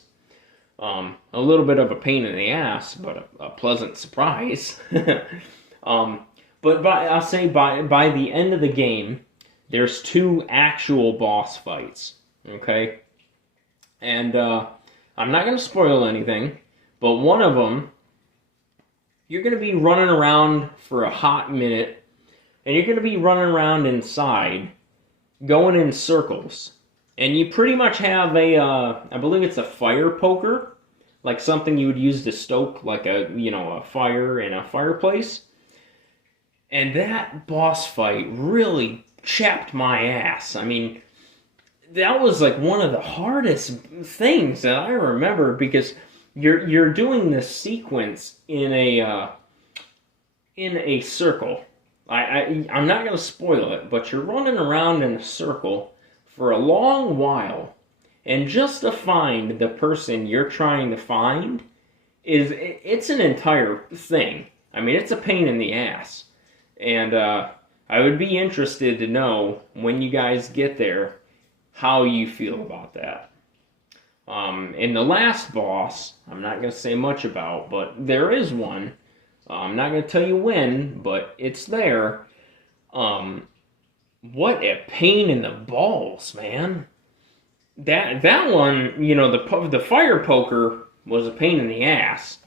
A little bit of a pain in the ass, but a pleasant surprise. But I'll say by the end of the game, there's 2 actual boss fights. Okay? And I'm not going to spoil anything, but one of them, you're going to be running around for a hot minute, and you're going to be running around inside, going in circles. And you pretty much have I believe it's a fire poker, like something you would use to stoke a fire in a fireplace. And that boss fight really chapped my ass. That was one of the hardest things that I remember, because you're doing this sequence in a circle. I'm not going to spoil it, but you're running around in a circle for a long while, And just to find the person you're trying to find it's an entire thing. I mean, it's a pain in the ass. And I would be interested to know when you guys get there how you feel about that. In the last boss, I'm not going to say much about, but there is one. I'm not going to tell you when, but it's there. What a pain in the balls, man. That one, you know, the fire poker was a pain in the ass.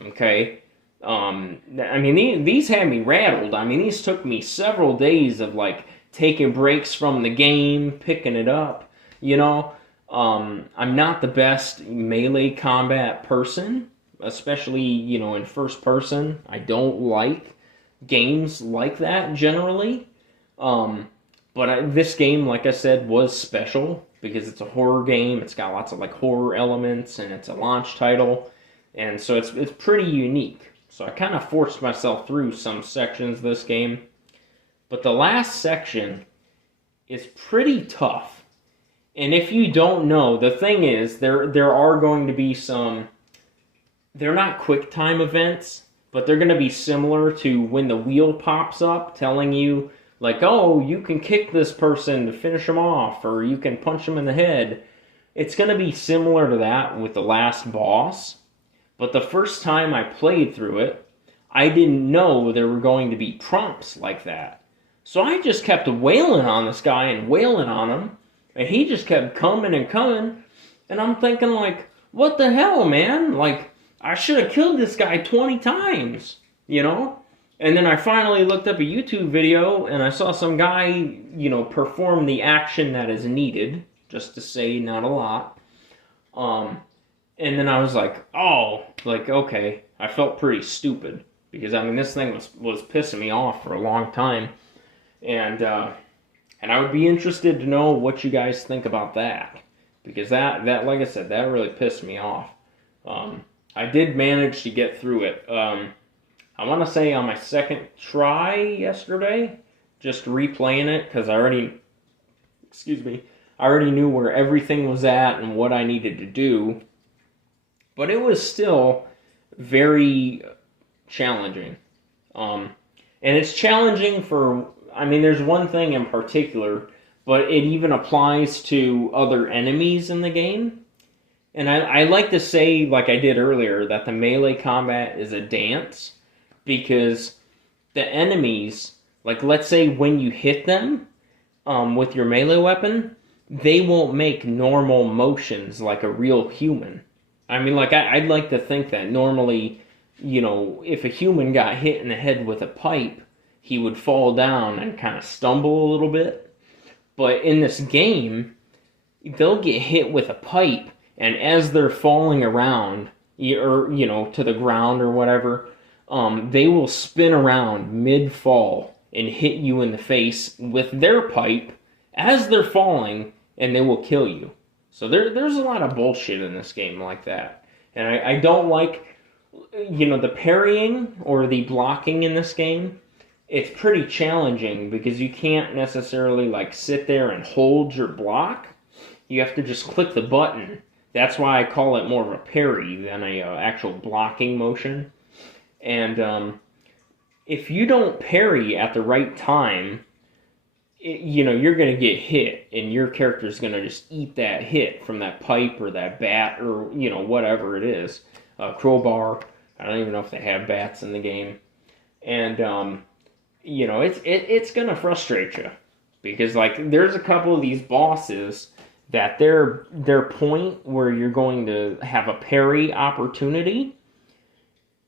Okay. I mean, these had me rattled. I mean, these took me several days of like taking breaks from the game, picking it up. You know, I'm not the best melee combat person, especially, you know, in first person. I don't like games like that generally. This game, like I said, was special because it's a horror game. It's got lots of like horror elements, and it's a launch title, and so it's pretty unique. So I kind of forced myself through some sections of this game, but the last section is pretty tough. And if you don't know, the thing is, there are going to be some. They're not quick time events, but they're going to be similar to when the wheel pops up, telling you. Like, oh, you can kick this person to finish them off, or you can punch them in the head. It's going to be similar to that with the last boss. But the first time I played through it, I didn't know there were going to be prompts like that. So I just kept wailing on this guy and wailing on him, and he just kept coming and coming. And I'm thinking, like, what the hell, man? Like, I should have killed this guy 20 times, you know? And then I finally looked up a YouTube video, and I saw some guy, you know, perform the action that is needed, just to say not a lot. And then I was like, oh, like, okay. I felt pretty stupid, because, I mean, this thing was pissing me off for a long time. And I would be interested to know what you guys think about that, because that like I said, that really pissed me off. I did manage to get through it. I want to say on my second try yesterday, just replaying it, because I already knew where everything was at and what I needed to do. But it was still very challenging. And it's challenging for, I mean, there's one thing in particular, but it even applies to other enemies in the game. And I like to say, like I did earlier, that the melee combat is a dance. Because the enemies, like let's say when you hit them with your melee weapon, they won't make normal motions like a real human. I mean, like I'd like to think that normally, you know, if a human got hit in the head with a pipe, he would fall down and kind of stumble a little bit. But in this game, they'll get hit with a pipe, and as they're falling around, or, you know, to the ground or whatever, they will spin around mid-fall and hit you in the face with their pipe as they're falling, and they will kill you. So there's a lot of bullshit in this game like that. And I don't like, you know, the parrying or the blocking in this game. It's pretty challenging because you can't necessarily, like, sit there and hold your block. You have to just click the button. That's why I call it more of a parry than a actual blocking motion. And if you don't parry at the right time, you know, you're going to get hit, and your character's going to just eat that hit from that pipe or that bat or, you know, whatever it is. Crowbar. I don't even know if they have bats in the game. And, you know, it's going to frustrate you. Because, like, there's a couple of these bosses that their point where you're going to have a parry opportunity,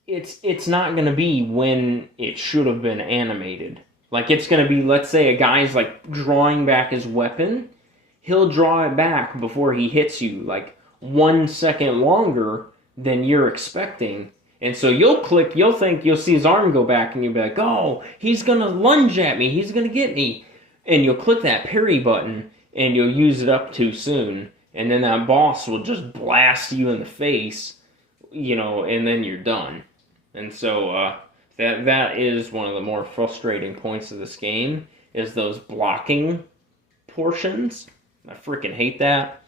it's not going to be when it should have been animated. Like, it's going to be, let's say a guy's, like, drawing back his weapon. He'll draw it back before he hits you, like, 1 second longer than you're expecting. And so you'll think you'll see his arm go back, and you'll be like, oh, he's going to lunge at me, he's going to get me. And you'll click that parry button, and you'll use it up too soon. And then that boss will just blast you in the face, you know, and then you're done. And so that is one of the more frustrating points of this game, is those blocking portions. I freaking hate that.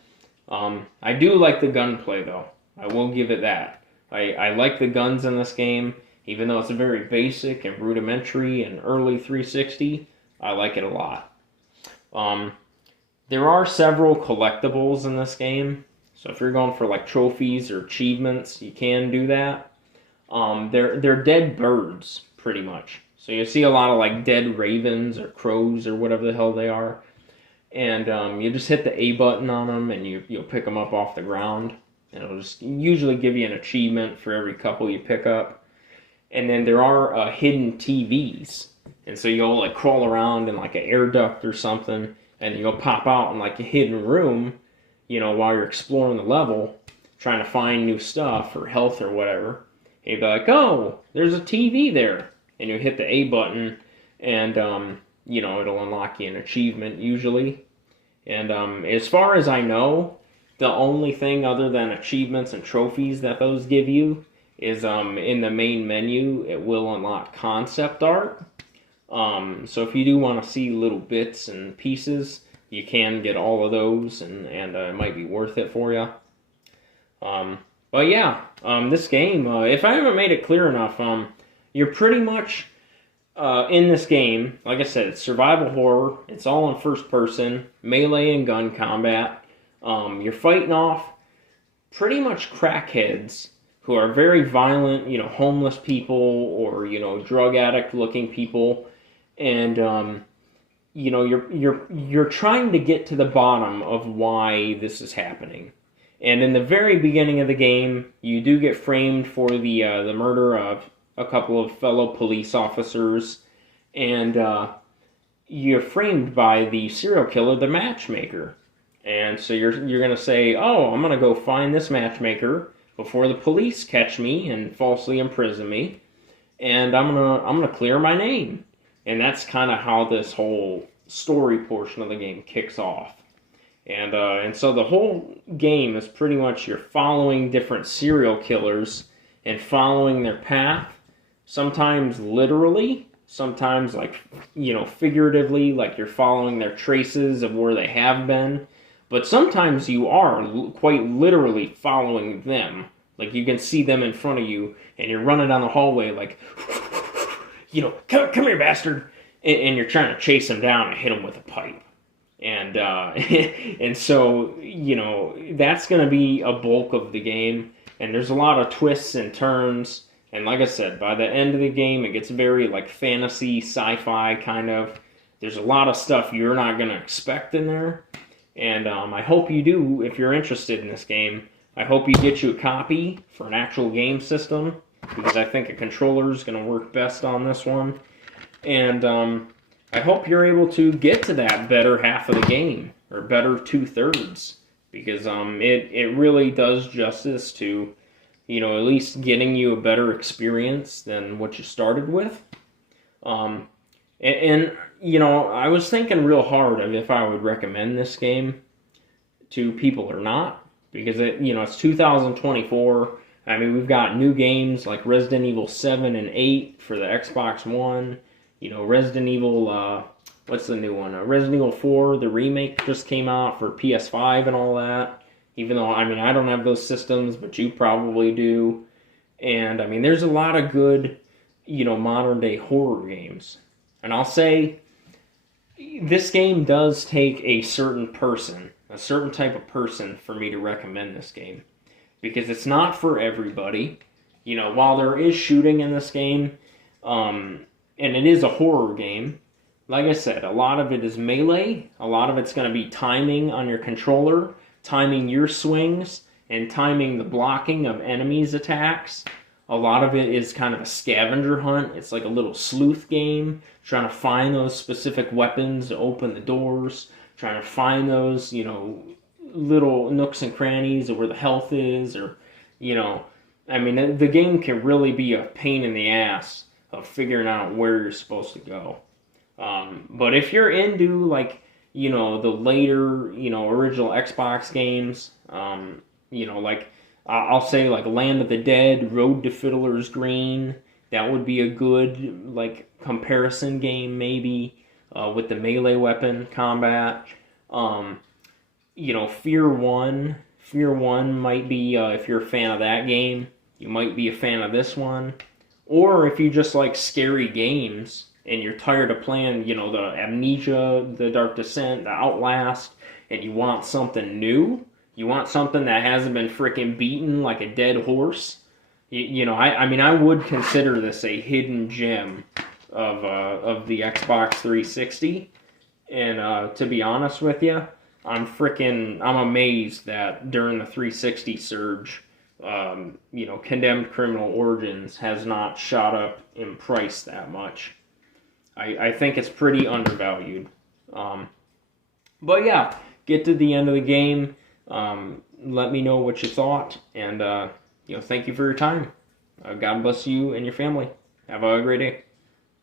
I do like the gunplay, though. I will give it that. I like the guns in this game, even though it's very basic and rudimentary and early 360. I like it a lot. Um, there are several collectibles in this game, so if you're going for like trophies or achievements, you can do that. They're dead birds, pretty much. So you see a lot of like dead ravens or crows or whatever the hell they are, and you just hit the A button on them, and you'll pick them up off the ground, and it'll just usually give you an achievement for every couple you pick up. And then there are hidden TVs, and so you'll like crawl around in like an air duct or something, and you'll pop out in like a hidden room, while you're exploring the level, trying to find new stuff or health or whatever. And you'll be like, oh, there's a TV there, and you hit the A button, and it'll unlock you an achievement usually. And as far as I know, the only thing other than achievements and trophies that those give you is in the main menu, it will unlock concept art. So if you do want to see little bits and pieces, you can get all of those, and it might be worth it for you. But yeah, this game, if I haven't made it clear enough, you're pretty much in this game. Like I said, it's survival horror. It's all in first person, melee and gun combat. You're fighting off pretty much crackheads who are very violent, homeless people or, drug addict looking people. And, you're trying to get to the bottom of why this is happening. And in the very beginning of the game, you do get framed for the murder of a couple of fellow police officers, and you're framed by the serial killer, the matchmaker. And so you're going to say, oh, I'm going to go find this matchmaker before the police catch me and falsely imprison me, and I'm gonna clear my name. And that's kind of how this whole story portion of the game kicks off. And so the whole game is pretty much you're following different serial killers and following their path, sometimes literally, sometimes figuratively, like you're following their traces of where they have been. But sometimes you are quite literally following them. Like you can see them in front of you, and you're running down the hallway like, come here, bastard, and you're trying to chase them down and hit them with a pipe. And and so that's going to be a bulk of the game. And there's a lot of twists and turns. And like I said, by the end of the game, it gets very like fantasy, sci-fi kind of. There's a lot of stuff you're not going to expect in there. And I hope you do, if you're interested in this game. I hope you get you a copy for an actual game system, because I think a controller is going to work best on this one. And I hope you're able to get to that better half of the game, or better 2/3, because it really does justice to, at least getting you a better experience than what you started with. And I was thinking real hard of if I would recommend this game to people or not, because it's 2024. I mean, we've got new games like Resident Evil 7 and 8 for the Xbox One. Resident Evil, what's the new one? Resident Evil 4, the remake just came out for PS5 and all that. Even though, I don't have those systems, but you probably do. And, there's a lot of good, modern day horror games. And I'll say, this game does take a certain person, a certain type of person, for me to recommend this game. Because it's not for everybody. While there is shooting in this game, and it is a horror game, like I said, a lot of it is melee. A lot of it's going to be timing on your controller, timing your swings, and timing the blocking of enemies' attacks. A lot of it is kind of a scavenger hunt. It's like a little sleuth game, trying to find those specific weapons to open the doors, trying to find those, little nooks and crannies of where the health is, or, the game can really be a pain in the ass of figuring out where you're supposed to go. But if you're into, the later, original Xbox games, I'll say Land of the Dead, Road to Fiddler's Green, that would be a good, comparison game, maybe, with the melee weapon combat. Fear 1 Fear 1 might be, if you're a fan of that game, you might be a fan of this one. Or if you just like scary games and you're tired of playing, the Amnesia, the Dark Descent, the Outlast, and you want something new, you want something that hasn't been freaking beaten like a dead horse, I would consider this a hidden gem of the Xbox 360. And to be honest with you, I'm amazed that during the 360 surge, Condemned Criminal Origins has not shot up in price that much. I think it's pretty undervalued. But yeah, get to the end of the game. Let me know what you thought, and thank you for your time. God bless you and your family. Have a great day.